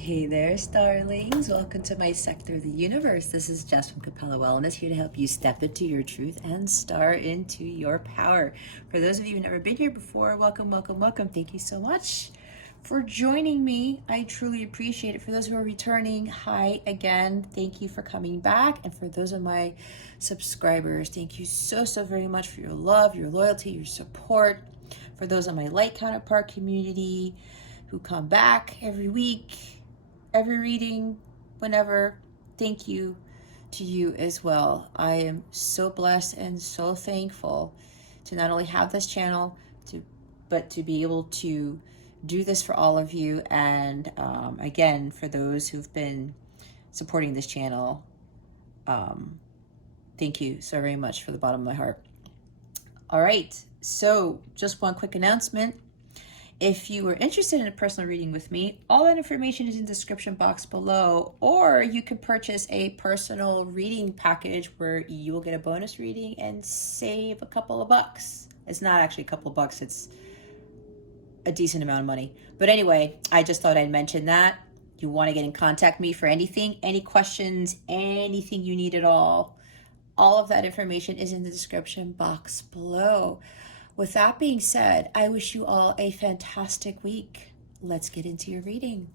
Hey there, starlings. Welcome to my sector of the universe. This is Jess from Capella Wellness, here to help you step into your truth and star into your power. For those of you who've never been here before, welcome, welcome, welcome. Thank you so much for joining me. I truly appreciate it. For those who are returning, hi again. Thank you for coming back. And for those of my subscribers, thank you so very much for your love, your loyalty, your support. For those of my light counterpart community who come back every week, every reading, whenever, thank you to you as well. I am so blessed and so thankful to not only have this channel, but to be able to do this for all of you. And again, for those who've been supporting this channel, thank you so very much from the bottom of my heart. All right, so just one quick announcement. If you are interested in a personal reading with me, all that information is in the description box below, or you can purchase a personal reading package where you will get a bonus reading and save a couple of bucks. It's not actually a couple of bucks, it's a decent amount of money. But anyway, I just thought I'd mention that. You want to get in contact with me for anything, any questions, anything you need at all of that information is in the description box below. With that being said, I wish you all a fantastic week. Let's get into your reading.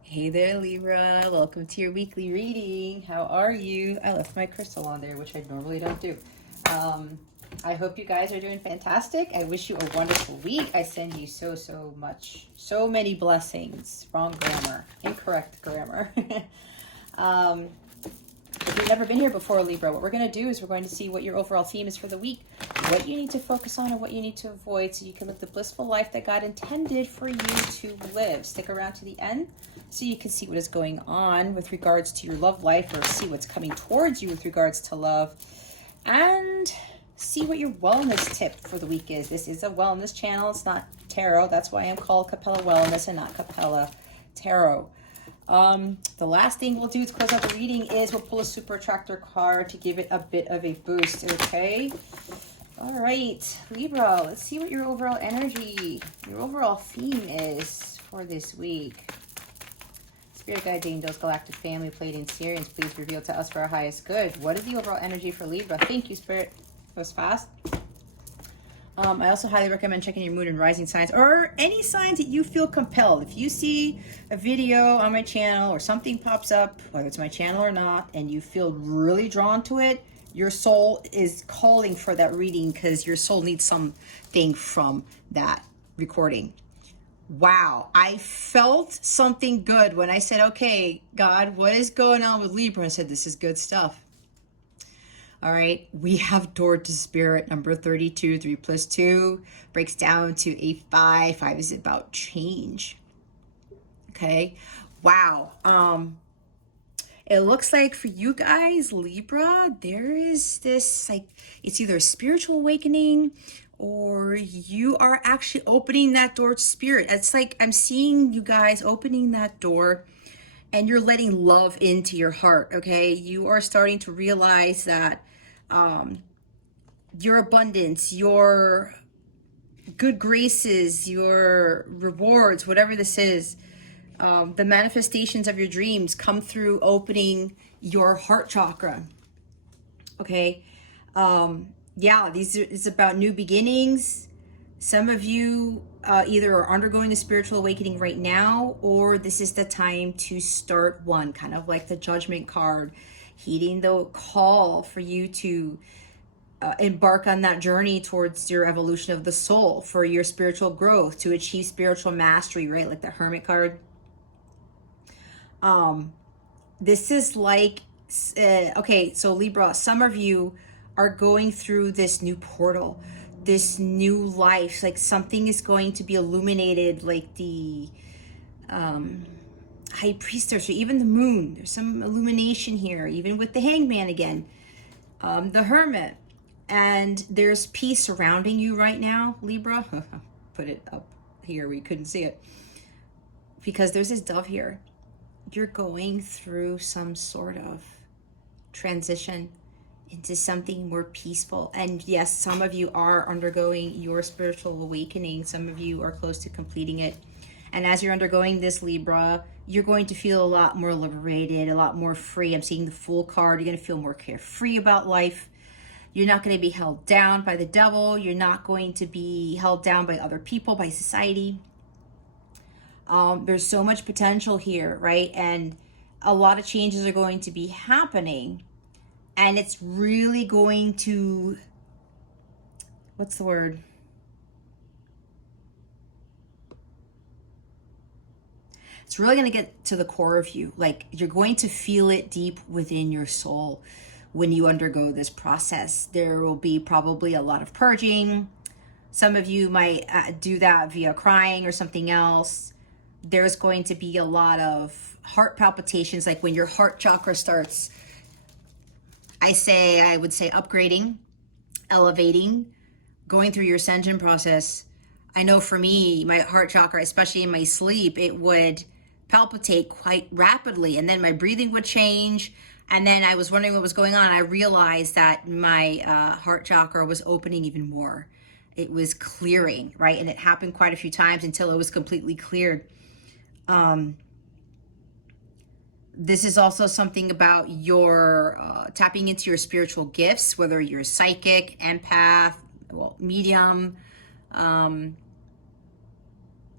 Hey there, Libra. Welcome to your weekly reading. How are you? I left my crystal on there, which I normally don't do. I hope you guys are doing fantastic. I wish you a wonderful week. I send you so much, so many blessings. Wrong grammar, incorrect grammar. If you've never been here before, Libra, what we're going to do is we're going to see what your overall theme is for the week, what you need to focus on and what you need to avoid so you can live the blissful life that God intended for you to live. Stick around to the end so you can see what is going on with regards to your love life, or see what's coming towards you with regards to love, and see what your wellness tip for the week is. This is a wellness channel. It's not tarot. That's why I'm called Capella Wellness and not Capella Tarot. The last thing we'll do to close out the reading is we'll pull a super attractor card to give it a bit of a boost, okay? All right, Libra, let's see what your overall energy, your overall theme is for this week. Spirit guides, angels, galactic family, Pleiadian Sirians, please reveal to us for our highest good. What is the overall energy for Libra? Thank you, Spirit. That was fast. I also highly recommend checking your moon and rising signs, or any signs that you feel compelled. If you see a video on my channel or something pops up, whether it's my channel or not, and you feel really drawn to it, your soul is calling for that reading because your soul needs something from that recording. Wow, I felt something good when I said, okay, God, what is going on with Libra? I said, this is good stuff. All right, we have door to spirit number 32. 3 plus 2 breaks down to a 5. 5 is about change. Okay, wow. It looks like for you guys, Libra, there is this, like, it's either a spiritual awakening or you are actually opening that door to spirit. It's like I'm seeing you guys opening that door and you're letting love into your heart, okay? You are starting to realize that your abundance, your good graces, your rewards, whatever this is, the manifestations of your dreams come through opening your heart chakra, okay? Yeah, it's about new beginnings. Some of you either are undergoing a spiritual awakening right now, or this is the time to start one, kind of like the Judgment card, heeding the call for you to embark on that journey towards your evolution of the soul, for your spiritual growth, to achieve spiritual mastery, right? Like the Hermit card. This is like, okay, so Libra, some of you are going through this new portal, this new life, like something is going to be illuminated, like the High Priestess, or even the moon. There's some illumination here, even with the Hangman again, the Hermit, and there's peace surrounding you right now, Libra. Put it up here, we couldn't see it, because there's this dove here. You're going through some sort of transition into something more peaceful. And yes, some of you are undergoing your spiritual awakening. Some of you are close to completing it. And as you're undergoing this, Libra, you're going to feel a lot more liberated, a lot more free. I'm seeing the Fool card. You're going to feel more carefree about life. You're not going to be held down by the devil. You're not going to be held down by other people, by society. There's so much potential here, right? And a lot of changes are going to be happening. And it's really going to, what's the word? It's really going to get to the core of you. Like, you're going to feel it deep within your soul when you undergo this process. There will be probably a lot of purging. Some of you might do that via crying or something else. There's going to be a lot of heart palpitations, like when your heart chakra starts, I would say upgrading, elevating, going through your ascension process. I know for me, my heart chakra, especially in my sleep, it would palpitate quite rapidly, and then my breathing would change, and then I was wondering what was going on. I realized that my heart chakra was opening even more. It was clearing, right? And it happened quite a few times until it was completely cleared. This is also something about your tapping into your spiritual gifts, whether you're psychic, empath, well, medium,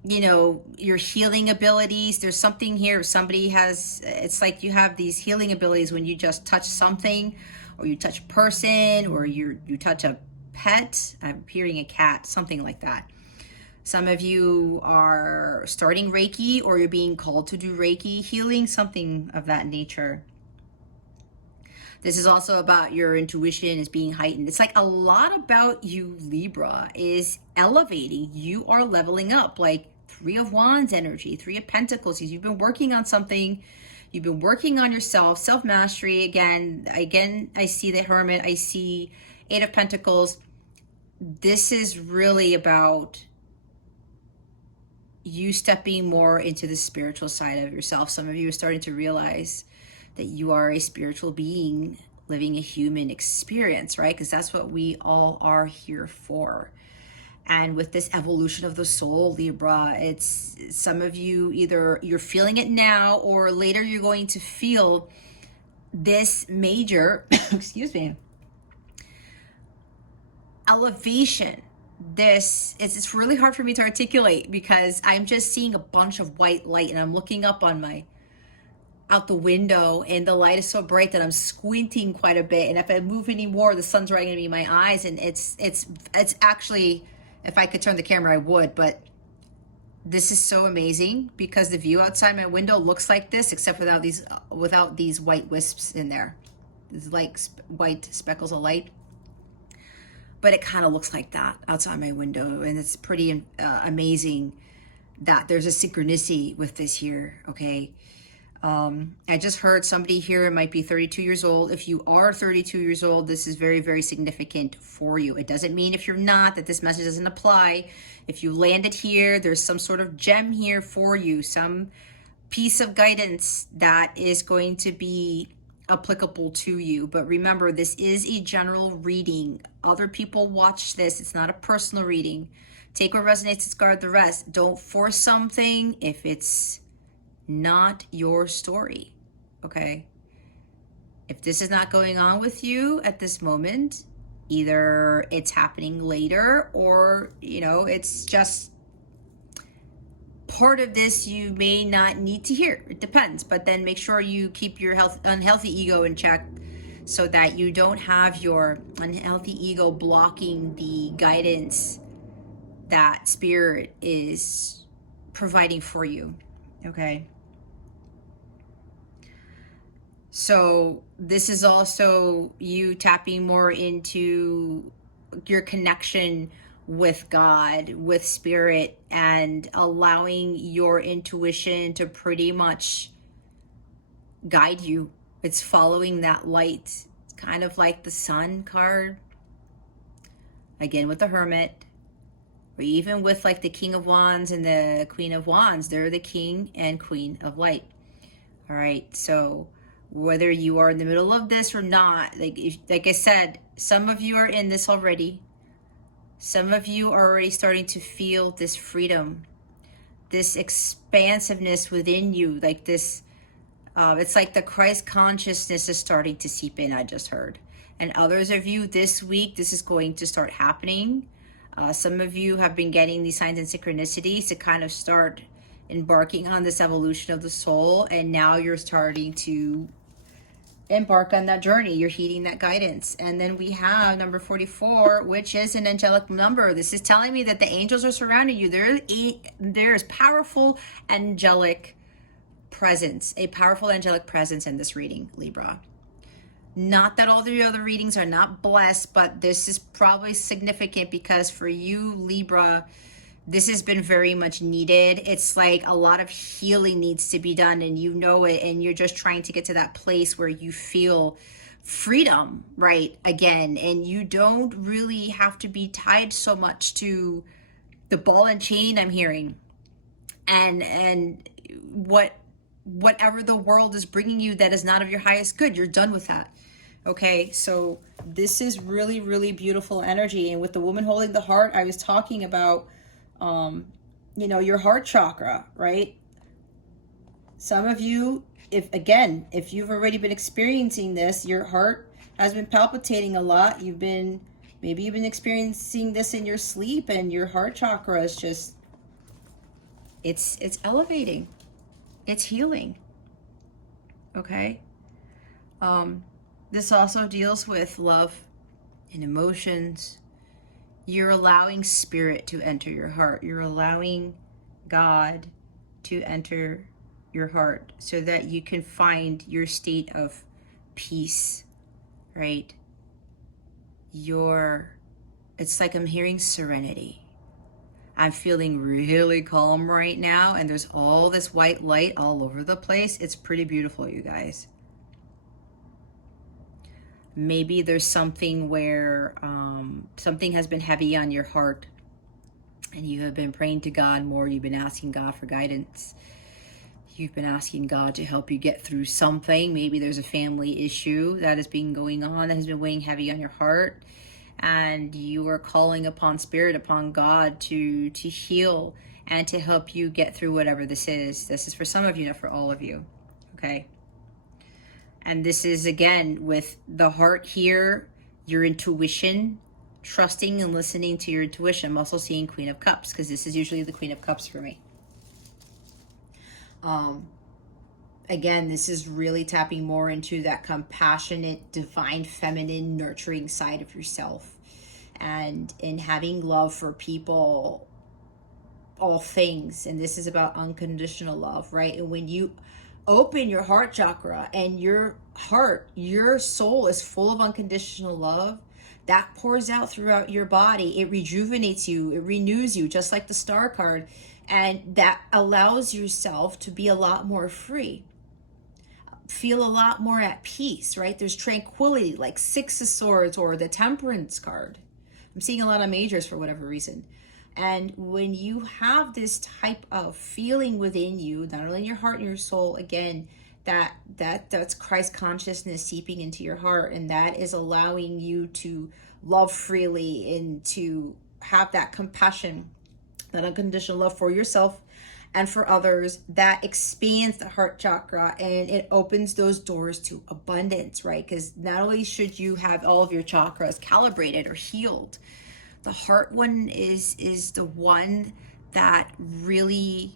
you know, your healing abilities. There's something here. Somebody has, it's like you have these healing abilities when you just touch something, or you touch a person, or you touch a pet. I'm hearing a cat, something like that. Some of you are starting Reiki, or you're being called to do Reiki healing, something of that nature. This is also about your intuition is being heightened. It's like a lot about you, Libra, is elevating. You are leveling up, like Three of Wands energy, Three of Pentacles. You've been working on something. You've been working on yourself, self-mastery. Again, I see the Hermit. I see Eight of Pentacles. This is really about you stepping more into the spiritual side of yourself. Some of you are starting to realize that you are a spiritual being living a human experience, right? Because that's what we all are here for. And with this evolution of the soul, Libra, it's some of you, either you're feeling it now, or later you're going to feel this major, excuse me, elevation. It's really hard for me to articulate because I'm just seeing a bunch of white light, and I'm looking up on out the window, and the light is so bright that I'm squinting quite a bit. And if I move anymore, the sun's right into me, my eyes, and it's actually, if I could turn the camera, I would, but this is so amazing because the view outside my window looks like this, except without these white wisps in there. It's like white speckles of light. But it kind of looks like that outside my window, and it's pretty amazing that there's a synchronicity with this here, okay? I just heard somebody here might be 32 years old. If you are 32 years old, this is very, very significant for you. It doesn't mean if you're not that this message doesn't apply. If you landed here, there's some sort of gem here for you, some piece of guidance that is going to be applicable to you. But remember, this is a general reading. Other people watch this. It's not a personal reading. Take what resonates, discard the rest. Don't force something if it's not your story, okay? If this is not going on with you at this moment, either it's happening later, or, you know, it's just part of this you may not need to hear. It depends. But then make sure you keep your unhealthy ego in check, so that you don't have your unhealthy ego blocking the guidance that spirit is providing for you, okay? So this is also you tapping more into your connection with God, with spirit, and allowing your intuition to pretty much guide you. It's following that light. It's kind of like the Sun card, again with the Hermit, or even with like the King of Wands and the Queen of Wands. They're the King and Queen of Light. All right, so whether you are in the middle of this or not, like I said, some of you are in this already. Some of you are already starting to feel this freedom. this expansiveness within you, like this, it's like the Christ consciousness is starting to seep in, I just heard. And others of you, this week, this is going to start happening. Some of you have been getting these signs and synchronicities to kind of start embarking on this evolution of the soul, and now you're starting to embark on that journey. You're heeding that guidance. And then we have number 44, which is an angelic number. This is telling me that the angels are surrounding you. There is powerful angelic presence, a powerful angelic presence in this reading, Libra. Not that all the other readings are not blessed, but this is probably significant because for you, Libra, this has been very much needed. It's like a lot of healing needs to be done, and you know it, and you're just trying to get to that place where you feel freedom, right, again, and you don't really have to be tied so much to the ball and chain, I'm hearing, and whatever the world is bringing you that is not of your highest good, you're done with that. Okay, so this is really, really beautiful energy. And with the woman holding the heart, I was talking about, you know, your heart chakra, right? Some of you, if you've already been experiencing this, your heart has been palpitating a lot. Maybe you've been experiencing this in your sleep, and your heart chakra is just, it's elevating. It's healing. Okay. This also deals with love and emotions. You're allowing spirit to enter your heart. You're allowing God to enter your heart so that you can find your state of peace, right? It's like I'm hearing serenity. I'm feeling really calm right now, and there's all this white light all over the place. It's pretty beautiful, you guys. Maybe there's something where something has been heavy on your heart, and you have been praying to God more. You've been asking God for guidance. You've been asking God to help you get through something. Maybe there's a family issue that has been going on that has been weighing heavy on your heart, and you are calling upon spirit, upon God to heal and to help you get through whatever this is. This is for some of you, not for all of you. Okay. And this is, again, with the heart here, your intuition, trusting and listening to your intuition. I'm also seeing Queen of Cups, because this is usually the Queen of Cups for me. Again, this is really tapping more into that compassionate, divine, feminine, nurturing side of yourself. And in having love for people, all things. And this is about unconditional love, right? And when you open your heart chakra and your heart, your soul is full of unconditional love, that pours out throughout your body. It rejuvenates you, it renews you, just like the Star card, and that allows yourself to be a lot more free, feel a lot more at peace, right? There's tranquility, like Six of Swords or the Temperance card. I'm seeing a lot of majors for whatever reason. And when you have this type of feeling within you, not only in your heart and your soul, again, that's Christ consciousness seeping into your heart, and that is allowing you to love freely and to have that compassion, that unconditional love for yourself and for others, that expands the heart chakra, and it opens those doors to abundance, right? Because not only should you have all of your chakras calibrated or healed, the heart one is the one that really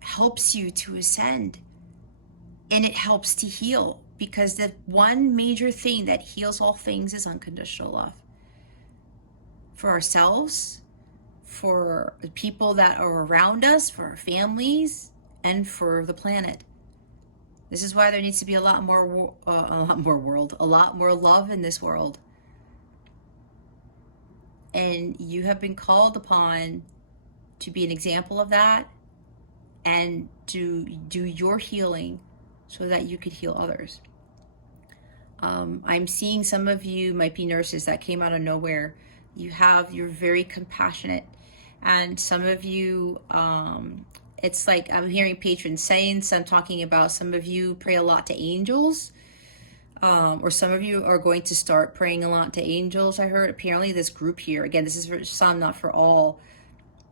helps you to ascend, and it helps to heal, because the one major thing that heals all things is unconditional love for ourselves, for the people that are around us, for our families, and for the planet. This is why there needs to be a lot more love in this world. And you have been called upon to be an example of that and to do your healing so that you could heal others. I'm seeing some of you might be nurses that came out of nowhere. You're very compassionate, and some of you, it's like I'm hearing patron saints. I'm talking about some of you pray a lot to angels. Or some of you are going to start praying a lot to angels. I heard apparently this group here, again, this is for some, not for all.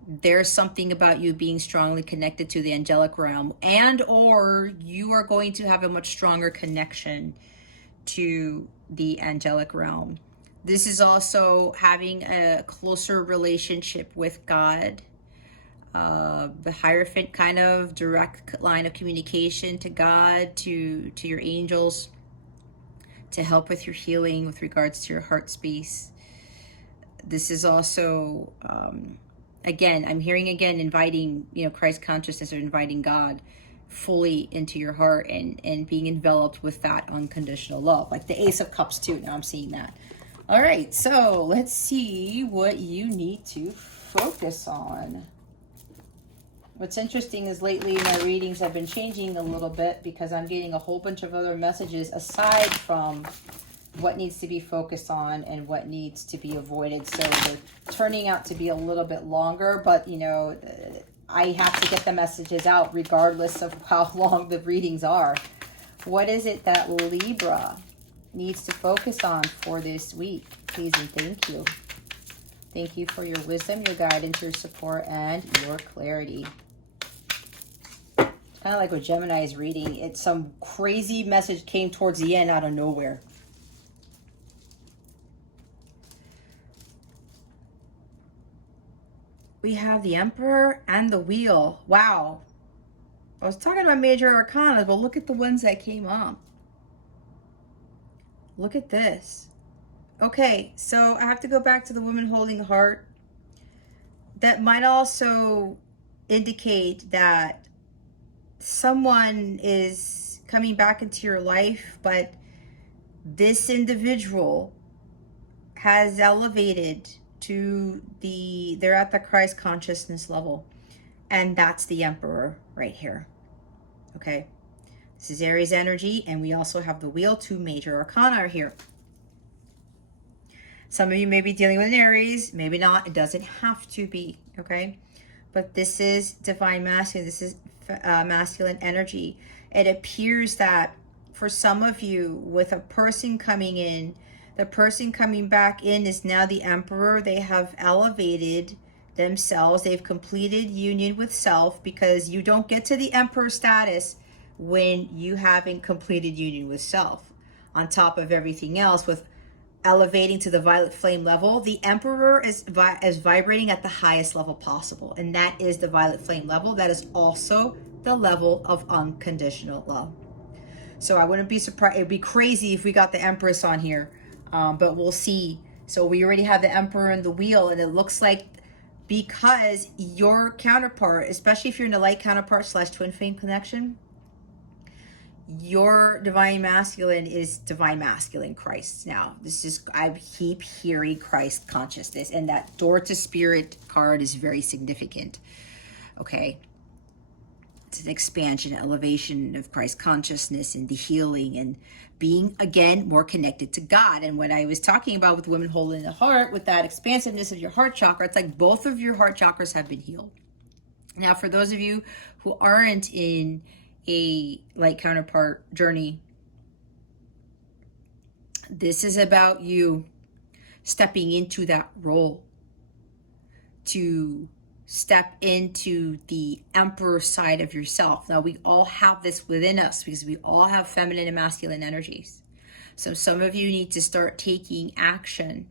There's something about you being strongly connected to the angelic realm, and or you are going to have a much stronger connection to the angelic realm. This is also having a closer relationship with God, the Hierophant kind of direct line of communication to God, to your angels, to help with your healing with regards to your heart space. This is also, again, I'm hearing again, inviting, Christ consciousness, or inviting God fully into your heart, and being enveloped with that unconditional love. Like the Ace of Cups too, now I'm seeing that. All right, so let's see what you need to focus on. What's interesting is lately my readings have been changing a little bit, because I'm getting a whole bunch of other messages aside from what needs to be focused on and what needs to be avoided. So they're turning out to be a little bit longer, but I have to get the messages out regardless of how long the readings are. What is it that Libra needs to focus on for this week? Please and thank you. Thank you for your wisdom, your guidance, your support, and your clarity. Kind of like what Gemini is reading. It's some crazy message came towards the end out of nowhere. We have the Emperor and the Wheel. Wow. I was talking about major arcana, but look at the ones that came up. Look at this. Okay, so I have to go back to the woman holding the heart. That might also indicate that someone is coming back into your life, but this individual has elevated to they're at the Christ consciousness level, and that's the Emperor right here. Okay, this is Aries energy, and we also have the Wheel. Two major arcana are here. Some of you may be dealing with an Aries, maybe not. It doesn't have to be, okay? But this is divine masculine. This is masculine energy. It appears that for some of you, with a person coming in, the person coming back in is now the Emperor. They have elevated themselves. They've completed union with self, because you don't get to the Emperor status when you haven't completed union with self. On top of everything else, with elevating to the violet flame level, the Emperor is vibrating at the highest level possible, and that is the violet flame level. That is also the level of unconditional love. So I wouldn't be surprised. It'd be crazy if we got the Empress on here, but we'll see. So we already have the Emperor and the Wheel, and it looks like, because your counterpart, especially if you're in a light counterpart / twin flame connection, your divine masculine is divine masculine Christ. Now, I keep hearing Christ consciousness, and that door to spirit card is very significant. Okay. It's an expansion, elevation of Christ consciousness, and the healing, and being, again, more connected to God. And what I was talking about with women holding the heart, with that expansiveness of your heart chakra, it's like both of your heart chakras have been healed. Now, for those of you who aren't in a light counterpart journey, this is about you stepping into that role, to step into the Emperor side of yourself. Now, we all have this within us, because we all have feminine and masculine energies. So some of you need to start taking action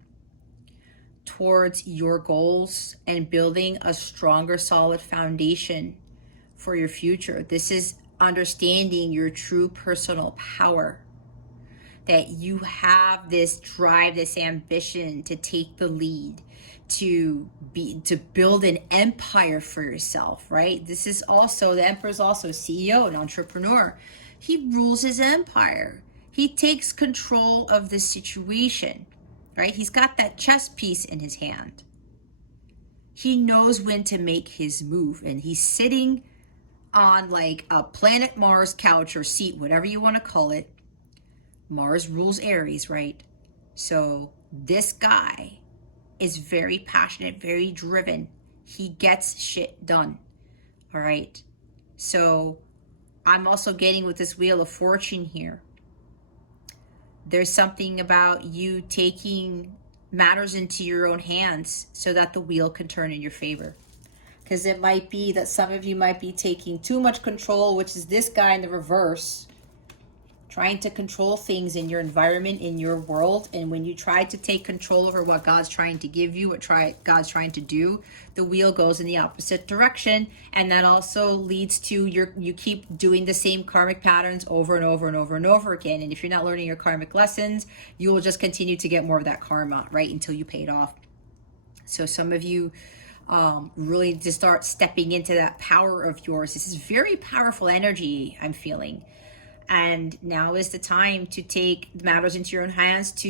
towards your goals and building a stronger, solid foundation for your future. This is understanding your true personal power, that you have this drive, this ambition to take the lead, to build an empire for yourself, right? This is also, the Emperor is also CEO, an entrepreneur. He rules his empire. He takes control of the situation, right? He's got that chess piece in his hand. He knows when to make his move, and he's sitting on like a planet Mars couch or seat, whatever you want to call it. Mars rules Aries, right? So this guy is very passionate, very driven. He gets shit done. All right. So I'm also getting with this Wheel of Fortune here, There's something about you taking matters into your own hands so that the wheel can turn in your favor. Because it might be that some of you might be taking too much control, which is this guy in the reverse, trying to control things in your environment, in your world. And when you try to take control over what God's trying to give you, God's trying to do, the wheel goes in the opposite direction. And that also leads to you keep doing the same karmic patterns over and over and over and over again. And if you're not learning your karmic lessons, you will just continue to get more of that karma, right, until you pay it off. So some of you really just start stepping into that power of yours. This is very powerful energy I'm feeling. And now is the time to take matters into your own hands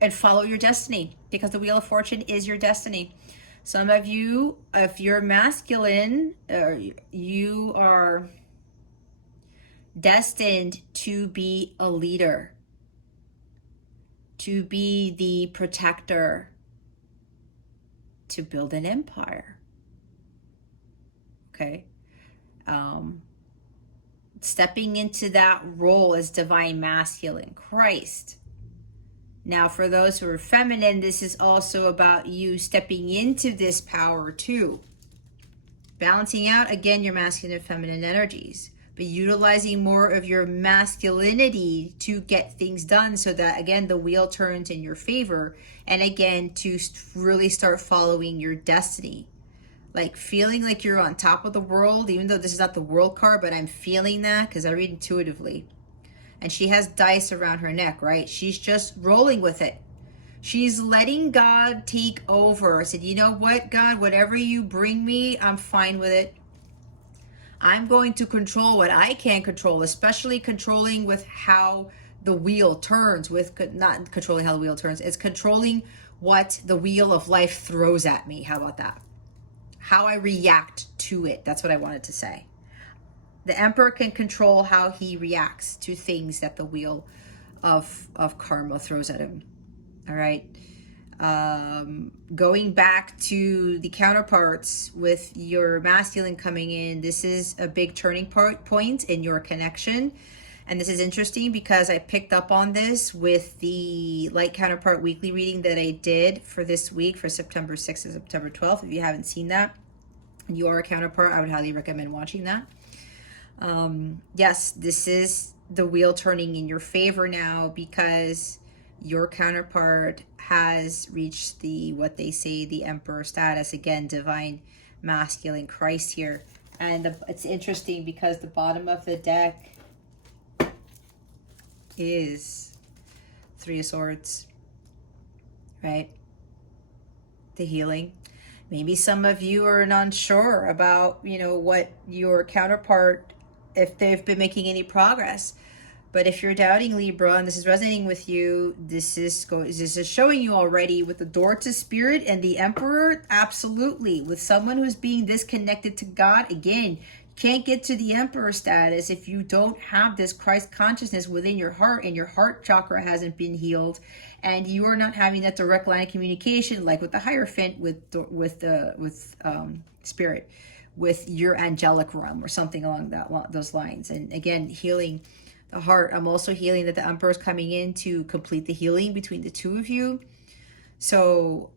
and follow your destiny, because the Wheel of Fortune is your destiny. Some of you, if you're masculine, you are destined to be a leader, to be the protector, to build an empire. Okay. Stepping into that role as divine masculine, Christ. Now, for those who are feminine, this is also about you stepping into this power too. Balancing out, again, your masculine and feminine energies, but utilizing more of your masculinity to get things done so that, again, the wheel turns in your favor. And again, to really start following your destiny. Like feeling like you're on top of the world, even though this is not the world card, but I'm feeling that because I read intuitively. And she has dice around her neck, right? She's just rolling with it. She's letting God take over. I said, you know what, God, whatever you bring me, I'm fine with it. I'm going to control what I can control, especially controlling with how the wheel turns, not controlling how the wheel turns, it's controlling what the wheel of life throws at me. How about that? How I react to it. That's what I wanted to say. The Emperor can control how he reacts to things that the wheel of karma throws at him. All right. Going back to the counterparts with your masculine coming in, this is a big turning point in your connection. And this is interesting because I picked up on this with the Light Counterpart weekly reading that I did for this week, for September 6th and September 12th. If you haven't seen that, and you are a counterpart, I would highly recommend watching that. Yes, this is the wheel turning in your favor now, because your counterpart has reached what they say, the Emperor status. Again, divine masculine Christ here. And it's interesting because the bottom of the deck is Three of Swords, right? The healing. Maybe some of you are unsure about, what your counterpart, if they've been making any progress. But if you're doubting, Libra, and this is resonating with you, this is showing you already with the Door to Spirit and the Emperor. Absolutely. With someone who's being disconnected to God, again, can't get to the Emperor status if you don't have this Christ consciousness within your heart, and your heart chakra hasn't been healed, and you are not having that direct line of communication, like with the Hierophant, with Spirit, with your angelic realm or something along those lines. And again, healing the heart. I'm also healing that the Emperor is coming in to complete the healing between the two of you. So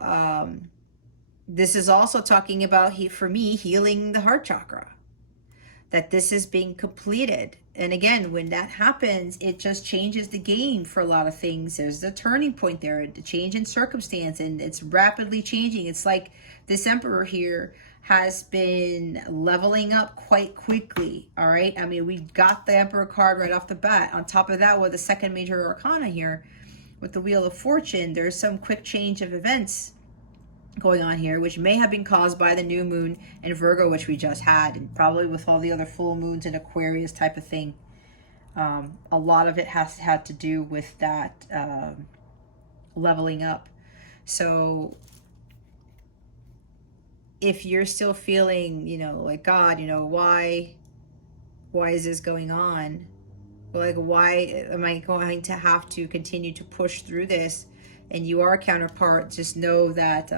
this is also talking about, for me, healing the heart chakra. That this is being completed. And again, when that happens, it just changes the game for a lot of things. There's a turning point there, a change in circumstance, and it's rapidly changing. It's like this Emperor here has been leveling up quite quickly, all right? I mean, we got the Emperor card right off the bat. On top of that, with the second major arcana here, with the Wheel of Fortune, there's some quick change of events going on here, which may have been caused by the new moon in Virgo, which we just had, and probably with all the other full moons in Aquarius type of thing. A lot of it has had to do with that leveling up. So if you're still feeling, like, God, why is this going on? Like, why am I going to have to continue to push through this? And you are a counterpart, just know that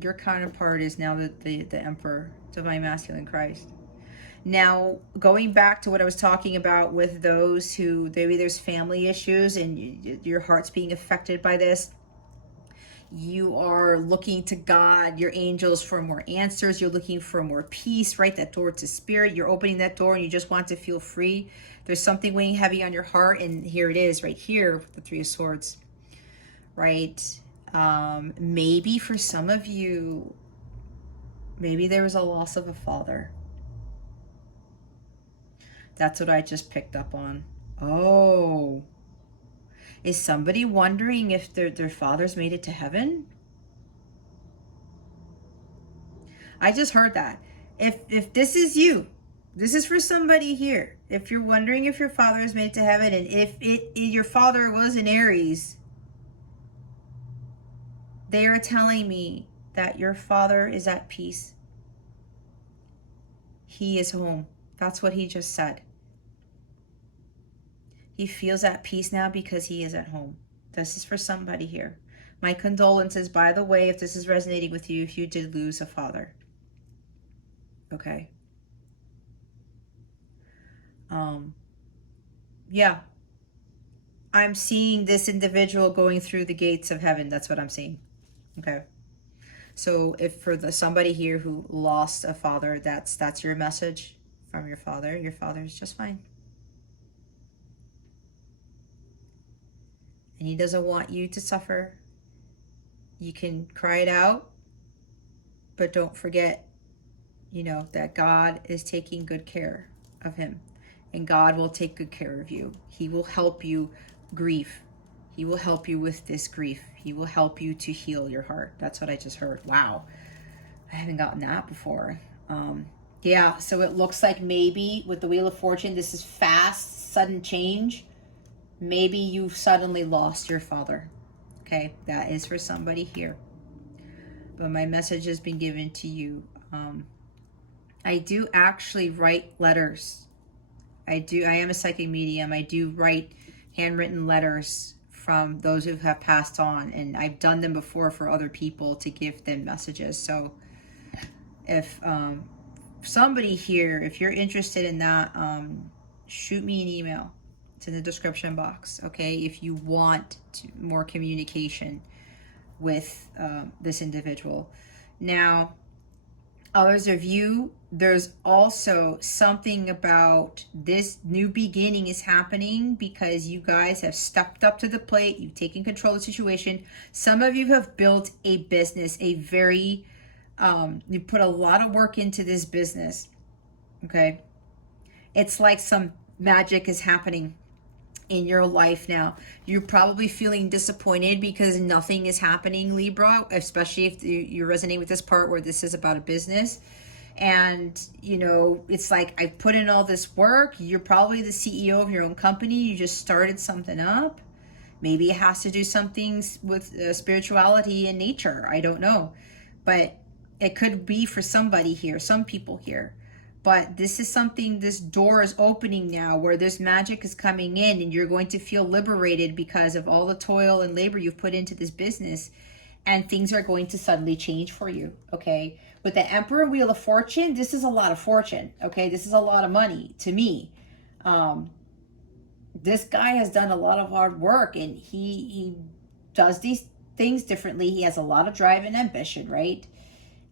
your counterpart is now the Emperor, divine masculine Christ. Now, going back to what I was talking about with those who, maybe there's family issues and your heart's being affected by this, you are looking to God, your angels, for more answers. You're looking for more peace, right? That door to spirit. You're opening that door and you just want to feel free. There's something weighing heavy on your heart, and here it is right here with the Three of Swords, right? Maybe for some of you, maybe there was a loss of a father. That's what I just picked up on. Oh, is somebody wondering if their father's made it to heaven? I just heard that. If this is you, this is for somebody here. If you're wondering if your father has made it to heaven, and if your father was in Aries, they are telling me that your father is at peace. He is home. That's what he just said. He feels at peace now because he is at home. This is for somebody here. My condolences, by the way, if this is resonating with you, if you did lose a father. Okay. Yeah. I'm seeing this individual going through the gates of heaven. That's what I'm seeing. Okay. So if for somebody here who lost a father, that's your message from your father. Your father is just fine. And he doesn't want you to suffer. You can cry it out, but don't forget, that God is taking good care of him, and God will take good care of you. He will help you grieve. He will help you with this grief. He will help you to heal your heart. That's what I just heard. Wow. I haven't gotten that before. Yeah, so it looks like maybe with the Wheel of Fortune, this is fast, sudden change. Maybe you've suddenly lost your father. Okay, that is for somebody here. But my message has been given to you. I do actually write letters. I am a psychic medium. I do write handwritten letters from those who have passed on. And I've done them before for other people to give them messages. So if somebody here, if you're interested in that, shoot me an email. It's in the description box, okay? If you want more communication with this individual. Now, others of you, there's also something about this new beginning is happening because you guys have stepped up to the plate. You've taken control of the situation. Some of you have built a business, you put a lot of work into this business, okay? It's like some magic is happening in your life now. You're probably feeling disappointed because nothing is happening, Libra, especially if you resonate with this part where this is about a business. And, it's like, I put in all this work. You're probably the CEO of your own company. You just started something up. Maybe it has to do something with spirituality and nature. I don't know. But it could be for somebody here, some people here. But this is something, this door is opening now where this magic is coming in, and you're going to feel liberated because of all the toil and labor you've put into this business, and things are going to suddenly change for you, okay? With the Emperor Wheel of Fortune, this is a lot of fortune, okay? This is a lot of money to me. This guy has done a lot of hard work, and he does these things differently. He has a lot of drive and ambition, right?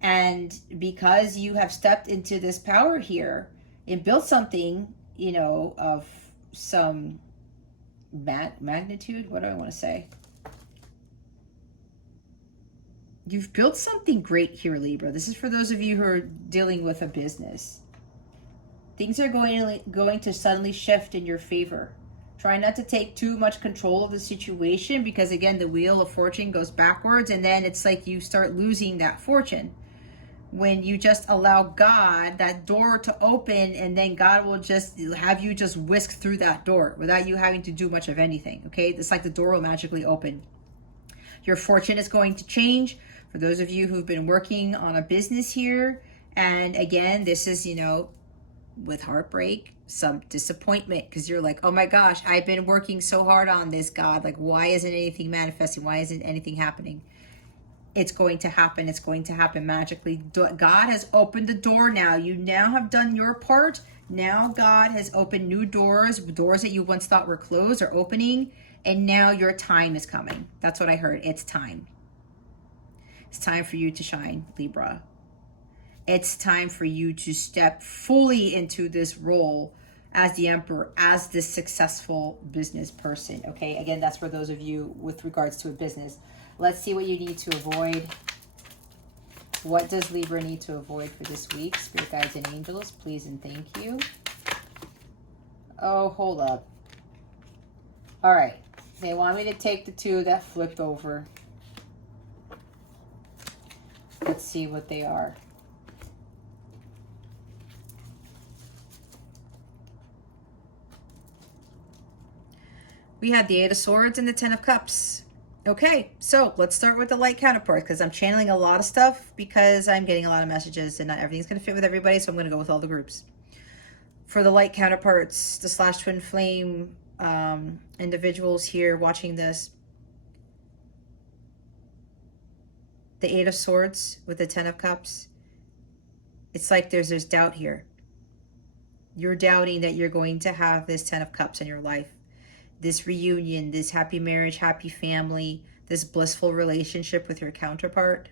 And because you have stepped into this power here and built something, of some magnitude, what do I want to say? You've built something great here, Libra. This is for those of you who are dealing with a business. Things are going to suddenly shift in your favor. Try not to take too much control of the situation because, again, the Wheel of Fortune goes backwards, and then it's like you start losing that fortune. When you just allow God, that door to open, and then God will just have you just whisk through that door without you having to do much of anything, okay? It's like the door will magically open. Your fortune is going to change. For those of you who've been working on a business here, and again, this is, with heartbreak, some disappointment, because you're like, oh my gosh, I've been working so hard on this, God. Like, why isn't anything manifesting? Why isn't anything happening? it's going to happen. It's going to happen magically. God has opened the door now. You now have done your part. Now God has opened new doors. Doors that you once thought were closed are opening. And now your time is coming. That's what I heard. It's time. It's time for you to shine, Libra. It's time for you to step fully into this role as the Emperor, as this successful business person. Okay, again, that's for those of you with regards to a business. Let's see what you need to avoid. What does Libra need to avoid for this week? Spirit guides and angels, please and thank you. Oh, hold up. All right. They want me to take the two that flipped over. Let's see what they are. We have the Eight of Swords and the Ten of Cups. Okay, so let's start with the light counterpart, because I'm channeling a lot of stuff because I'm getting a lot of messages and not everything's going to fit with everybody, so I'm going to go with all the groups. For the light counterparts, the slash twin flame individuals here watching this, the Eight of Swords with the Ten of Cups, it's like there's doubt here. You're doubting that you're going to have this Ten of Cups in your life. This reunion, this happy marriage, happy family, this blissful relationship with your counterpart,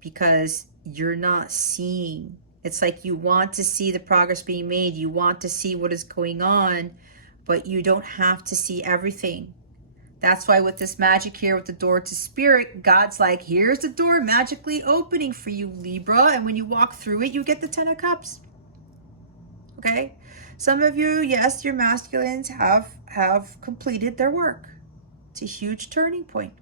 because you're not seeing. It's like you want to see the progress being made. You want to see what is going on, but you don't have to see everything. That's why with this magic here with the door to spirit, God's like, here's the door magically opening for you, Libra. And when you walk through it, you get the Ten of Cups. Okay? Some of you, yes, your masculines have completed their work. It's a huge turning point.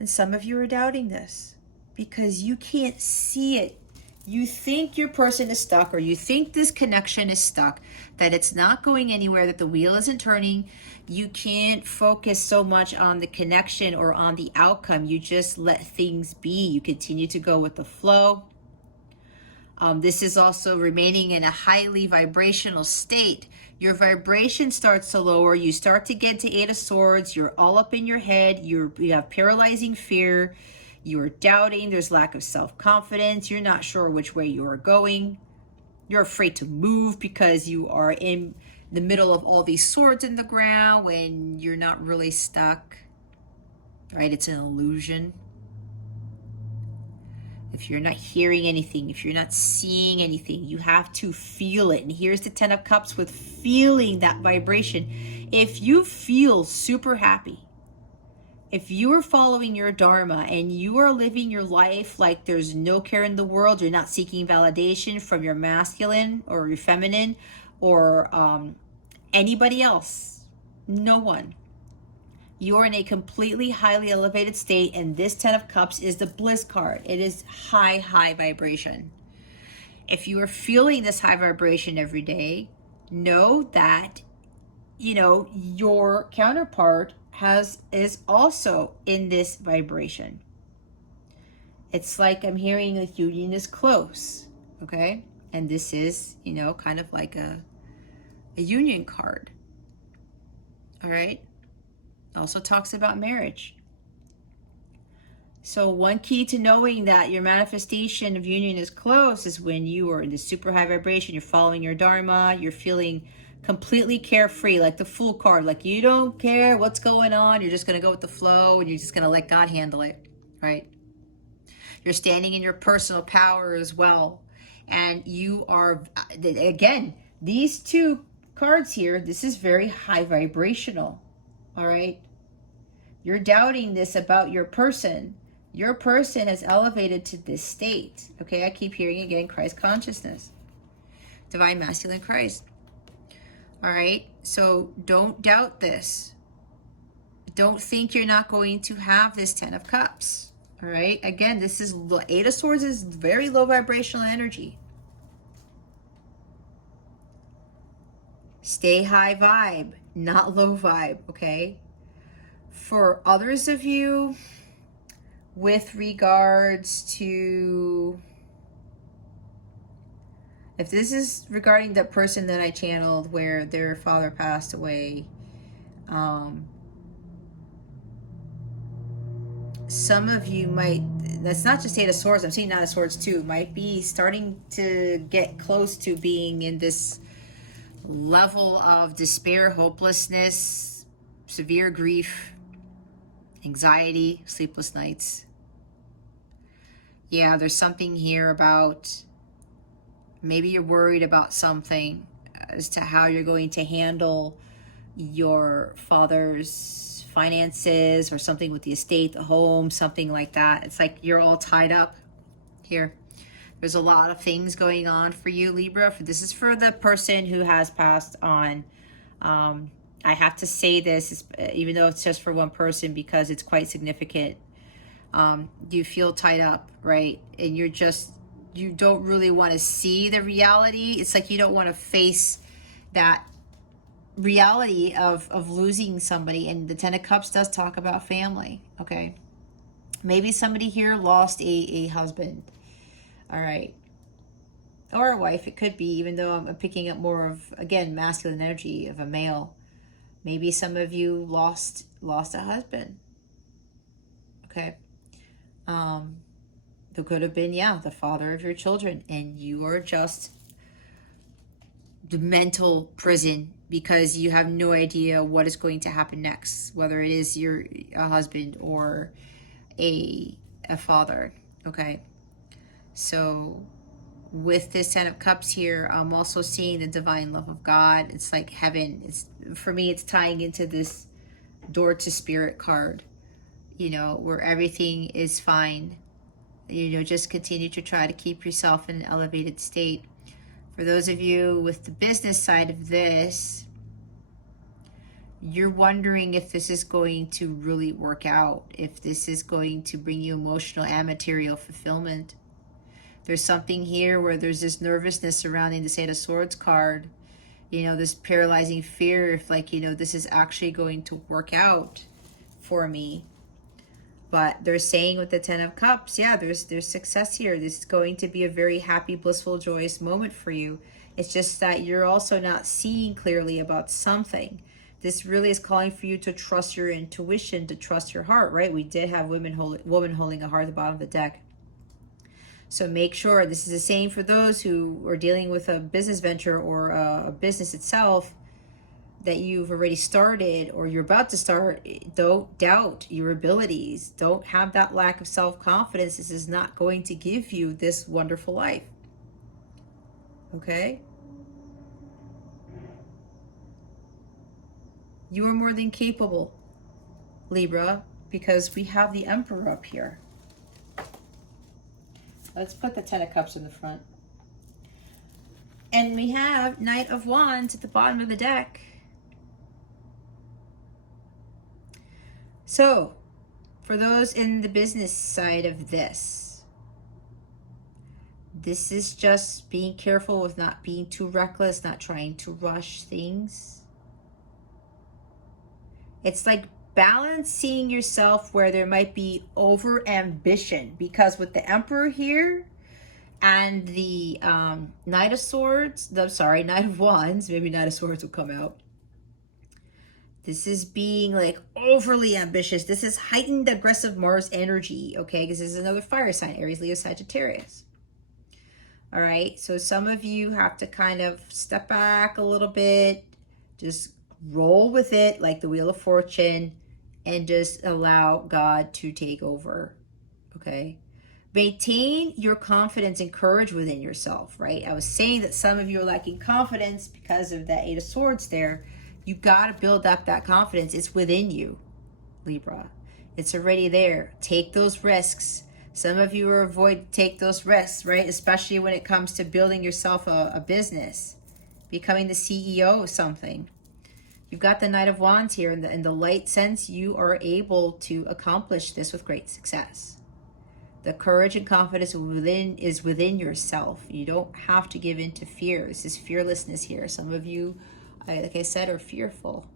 And some of you are doubting this because you can't see it. You think your person is stuck, or you think this connection is stuck, that it's not going anywhere, that the wheel isn't turning. You can't focus so much on the connection or on the outcome. You just let things be. You continue to go with the flow. This is also remaining in a highly vibrational state. Your vibration starts to lower. You start to get to Eight of Swords. You're all up in your head. You have paralyzing fear. You're doubting. There's lack of self-confidence. You're not sure which way you are going. You're afraid to move because you are in the middle of all these swords in the ground when you're not really stuck. Right? It's an illusion. If you're not hearing anything, if you're not seeing anything, you have to feel it. And here's the Ten of Cups with feeling that vibration. If you feel super happy, if you are following your Dharma and you are living your life like there's no care in the world, you're not seeking validation from your masculine or your feminine or anybody else, no one. You're in a completely highly elevated state, and this Ten of Cups is the Bliss card. It is high, high vibration. If you are feeling this high vibration every day, know that, you know, your counterpart is also in this vibration. It's like I'm hearing the union is close, okay? And this is, you know, kind of like a union card, all right? Also talks about marriage. So one key to knowing that your manifestation of union is close is when you are in this super high vibration, you're following your Dharma, you're feeling completely carefree, like the Fool card, like you don't care what's going on, you're just going to go with the flow and you're just going to let God handle it, right? You're standing in your personal power as well. And you are, again, these two cards here, this is very high vibrational. All right. You're doubting this about your person. Your person has elevated to this state. Okay. I keep hearing again, Christ consciousness, divine masculine Christ. All right. So don't doubt this. Don't think you're not going to have this Ten of Cups. All right. Again, this is the Eight of Swords is very low vibrational energy. Stay high vibe, not low vibe, okay? For others of you, with regards to, if this is regarding the person that I channeled where their father passed away, some of you might, that's not just Eight of Swords, I'm seeing Nine of Swords too, might be starting to get close to being in this level of despair, hopelessness, severe grief, anxiety, sleepless nights. Yeah, there's something here about maybe you're worried about something as to how you're going to handle your father's finances or something with the estate, the home, something like that. It's like you're all tied up here. There's a lot of things going on for you, Libra. This is for the person who has passed on. I have to say this, even though it's just for one person, because it's quite significant. You feel tied up, right? And you don't really want to see the reality. It's like you don't want to face that reality of losing somebody. And the Ten of Cups does talk about family, okay? Maybe somebody here lost a husband, all right, or a wife. It could be, even though I'm picking up more of, again, masculine energy of a male. Maybe some of you lost a husband, okay? There could have been, yeah, the father of your children, and you are just the mental prison because you have no idea what is going to happen next, whether it is a husband or a father, okay? So with this Ten of Cups here, I'm also seeing the divine love of God. It's like heaven. For me, it's tying into this door to spirit card, where everything is fine. Just continue to try to keep yourself in an elevated state. For those of you with the business side of this, you're wondering if this is going to really work out, if this is going to bring you emotional and material fulfillment. There's something here where there's this nervousness surrounding the Eight of Swords card, this paralyzing fear if this is actually going to work out for me. But they're saying with the Ten of Cups, yeah, there's success here. This is going to be a very happy, blissful, joyous moment for you. It's just that you're also not seeing clearly about something. This really is calling for you to trust your intuition, to trust your heart, right? We did have woman holding a heart at the bottom of the deck. So make sure, this is the same for those who are dealing with a business venture or a business itself that you've already started or you're about to start. Don't doubt your abilities. Don't have that lack of self-confidence. This is not going to give you this wonderful life. Okay? You are more than capable, Libra, because we have the Emperor up here. Let's put the Ten of Cups in the front. And we have Knight of Wands at the bottom of the deck. So, for those in the business side of this is just being careful with not being too reckless, not trying to rush things. It's like balancing yourself where there might be over ambition, because with the Emperor here and the Knight of Wands, maybe Knight of Swords will come out. This is being like overly ambitious. This is heightened aggressive Mars energy, okay? Because this is another fire sign, Aries, Leo, Sagittarius. All right, so some of you have to kind of step back a little bit, just roll with it like the Wheel of Fortune, and just allow God to take over, okay? Maintain your confidence and courage within yourself, right? I was saying that some of you are lacking confidence because of that Eight of Swords there. You got to build up that confidence. It's within you, Libra. It's already there. Take those risks. Some of you are avoid take those risks, right? Especially when it comes to building yourself a business, becoming the CEO of something. You've got the Knight of Wands here. In the light sense, you are able to accomplish this with great success. The courage and confidence is within yourself. You don't have to give in to fear. This is fearlessness here. Some of you, like I said, are fearful.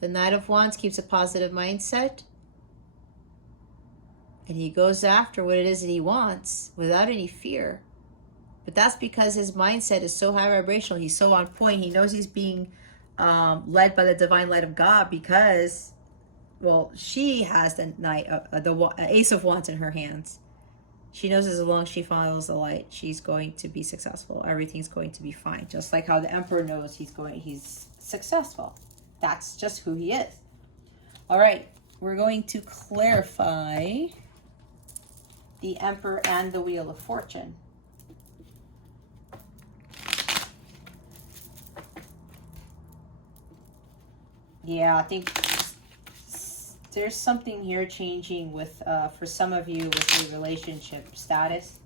The Knight of Wands keeps a positive mindset. And he goes after what it is that he wants without any fear. But that's because his mindset is so high vibrational. He's so on point. He knows he's being led by the divine light of God, because well, she has the Knight, the Ace of Wands in her hands. She knows as long as she follows the light, she's going to be successful. Everything's going to be fine. Just like how the Emperor knows he's successful. That's just who he is. All right, we're going to clarify the Emperor and the Wheel of Fortune. Yeah, I think there's something here changing with, for some of you, with your relationship status.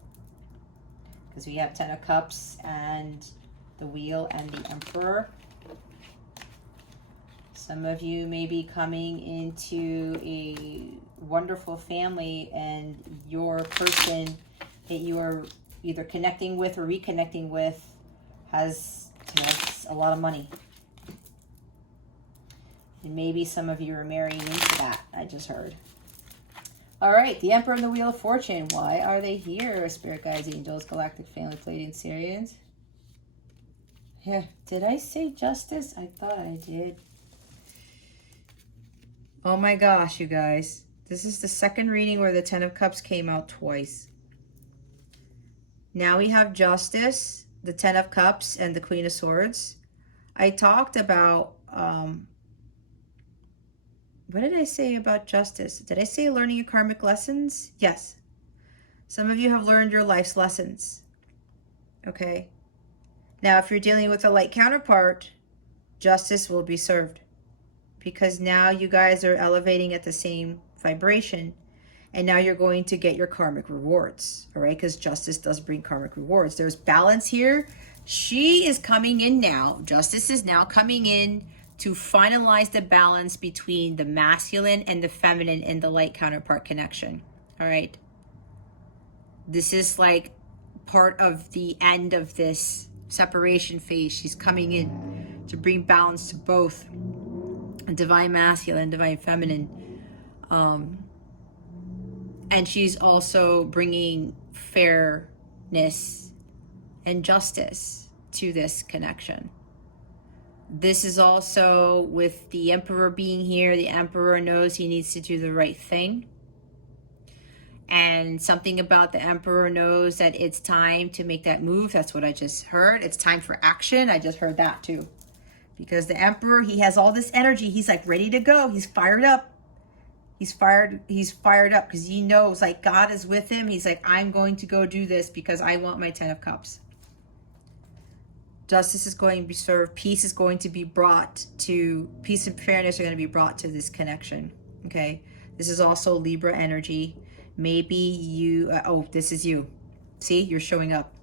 Because we have Ten of Cups and the Wheel and the Emperor. Some of you may be coming into a wonderful family, and your person that you are either connecting with or reconnecting with has a lot of money. And maybe some of you are marrying into that, I just heard. All right, the Emperor and the Wheel of Fortune. Why are they here? Spirit guides, angels, galactic family, Pleiadian, Sirians. Yeah, did I say justice? I thought I did. Oh my gosh, you guys. This is the second reading where the Ten of Cups came out twice. Now we have Justice, the Ten of Cups, and the Queen of Swords. I talked about... what did I say about justice? Did I say learning your karmic lessons? Yes. Some of you have learned your life's lessons. Okay. Now, if you're dealing with a light counterpart, justice will be served. Because now you guys are elevating at the same vibration. And now you're going to get your karmic rewards. All right. Because justice does bring karmic rewards. There's balance here. She is coming in now. Justice is now coming in to finalize the balance between the masculine and the feminine in the light counterpart connection. All right. This is like part of the end of this separation phase. She's coming in to bring balance to both divine masculine, divine feminine. And she's also bringing fairness and justice to this connection. This is also with the Emperor being here. The Emperor knows he needs to do the right thing. And something about the Emperor knows that it's time to make that move. That's what I just heard. It's time for action. I just heard that too. Because the Emperor, he has all this energy. He's like ready to go. He's fired up. He's fired up because he knows like God is with him. He's like, I'm going to go do this because I want my Ten of Cups. Justice is going to be served. Peace is going to be brought to, peace and fairness are going to be brought to this connection. Okay. This is also Libra energy. Maybe you, oh, this is you. See, you're showing up.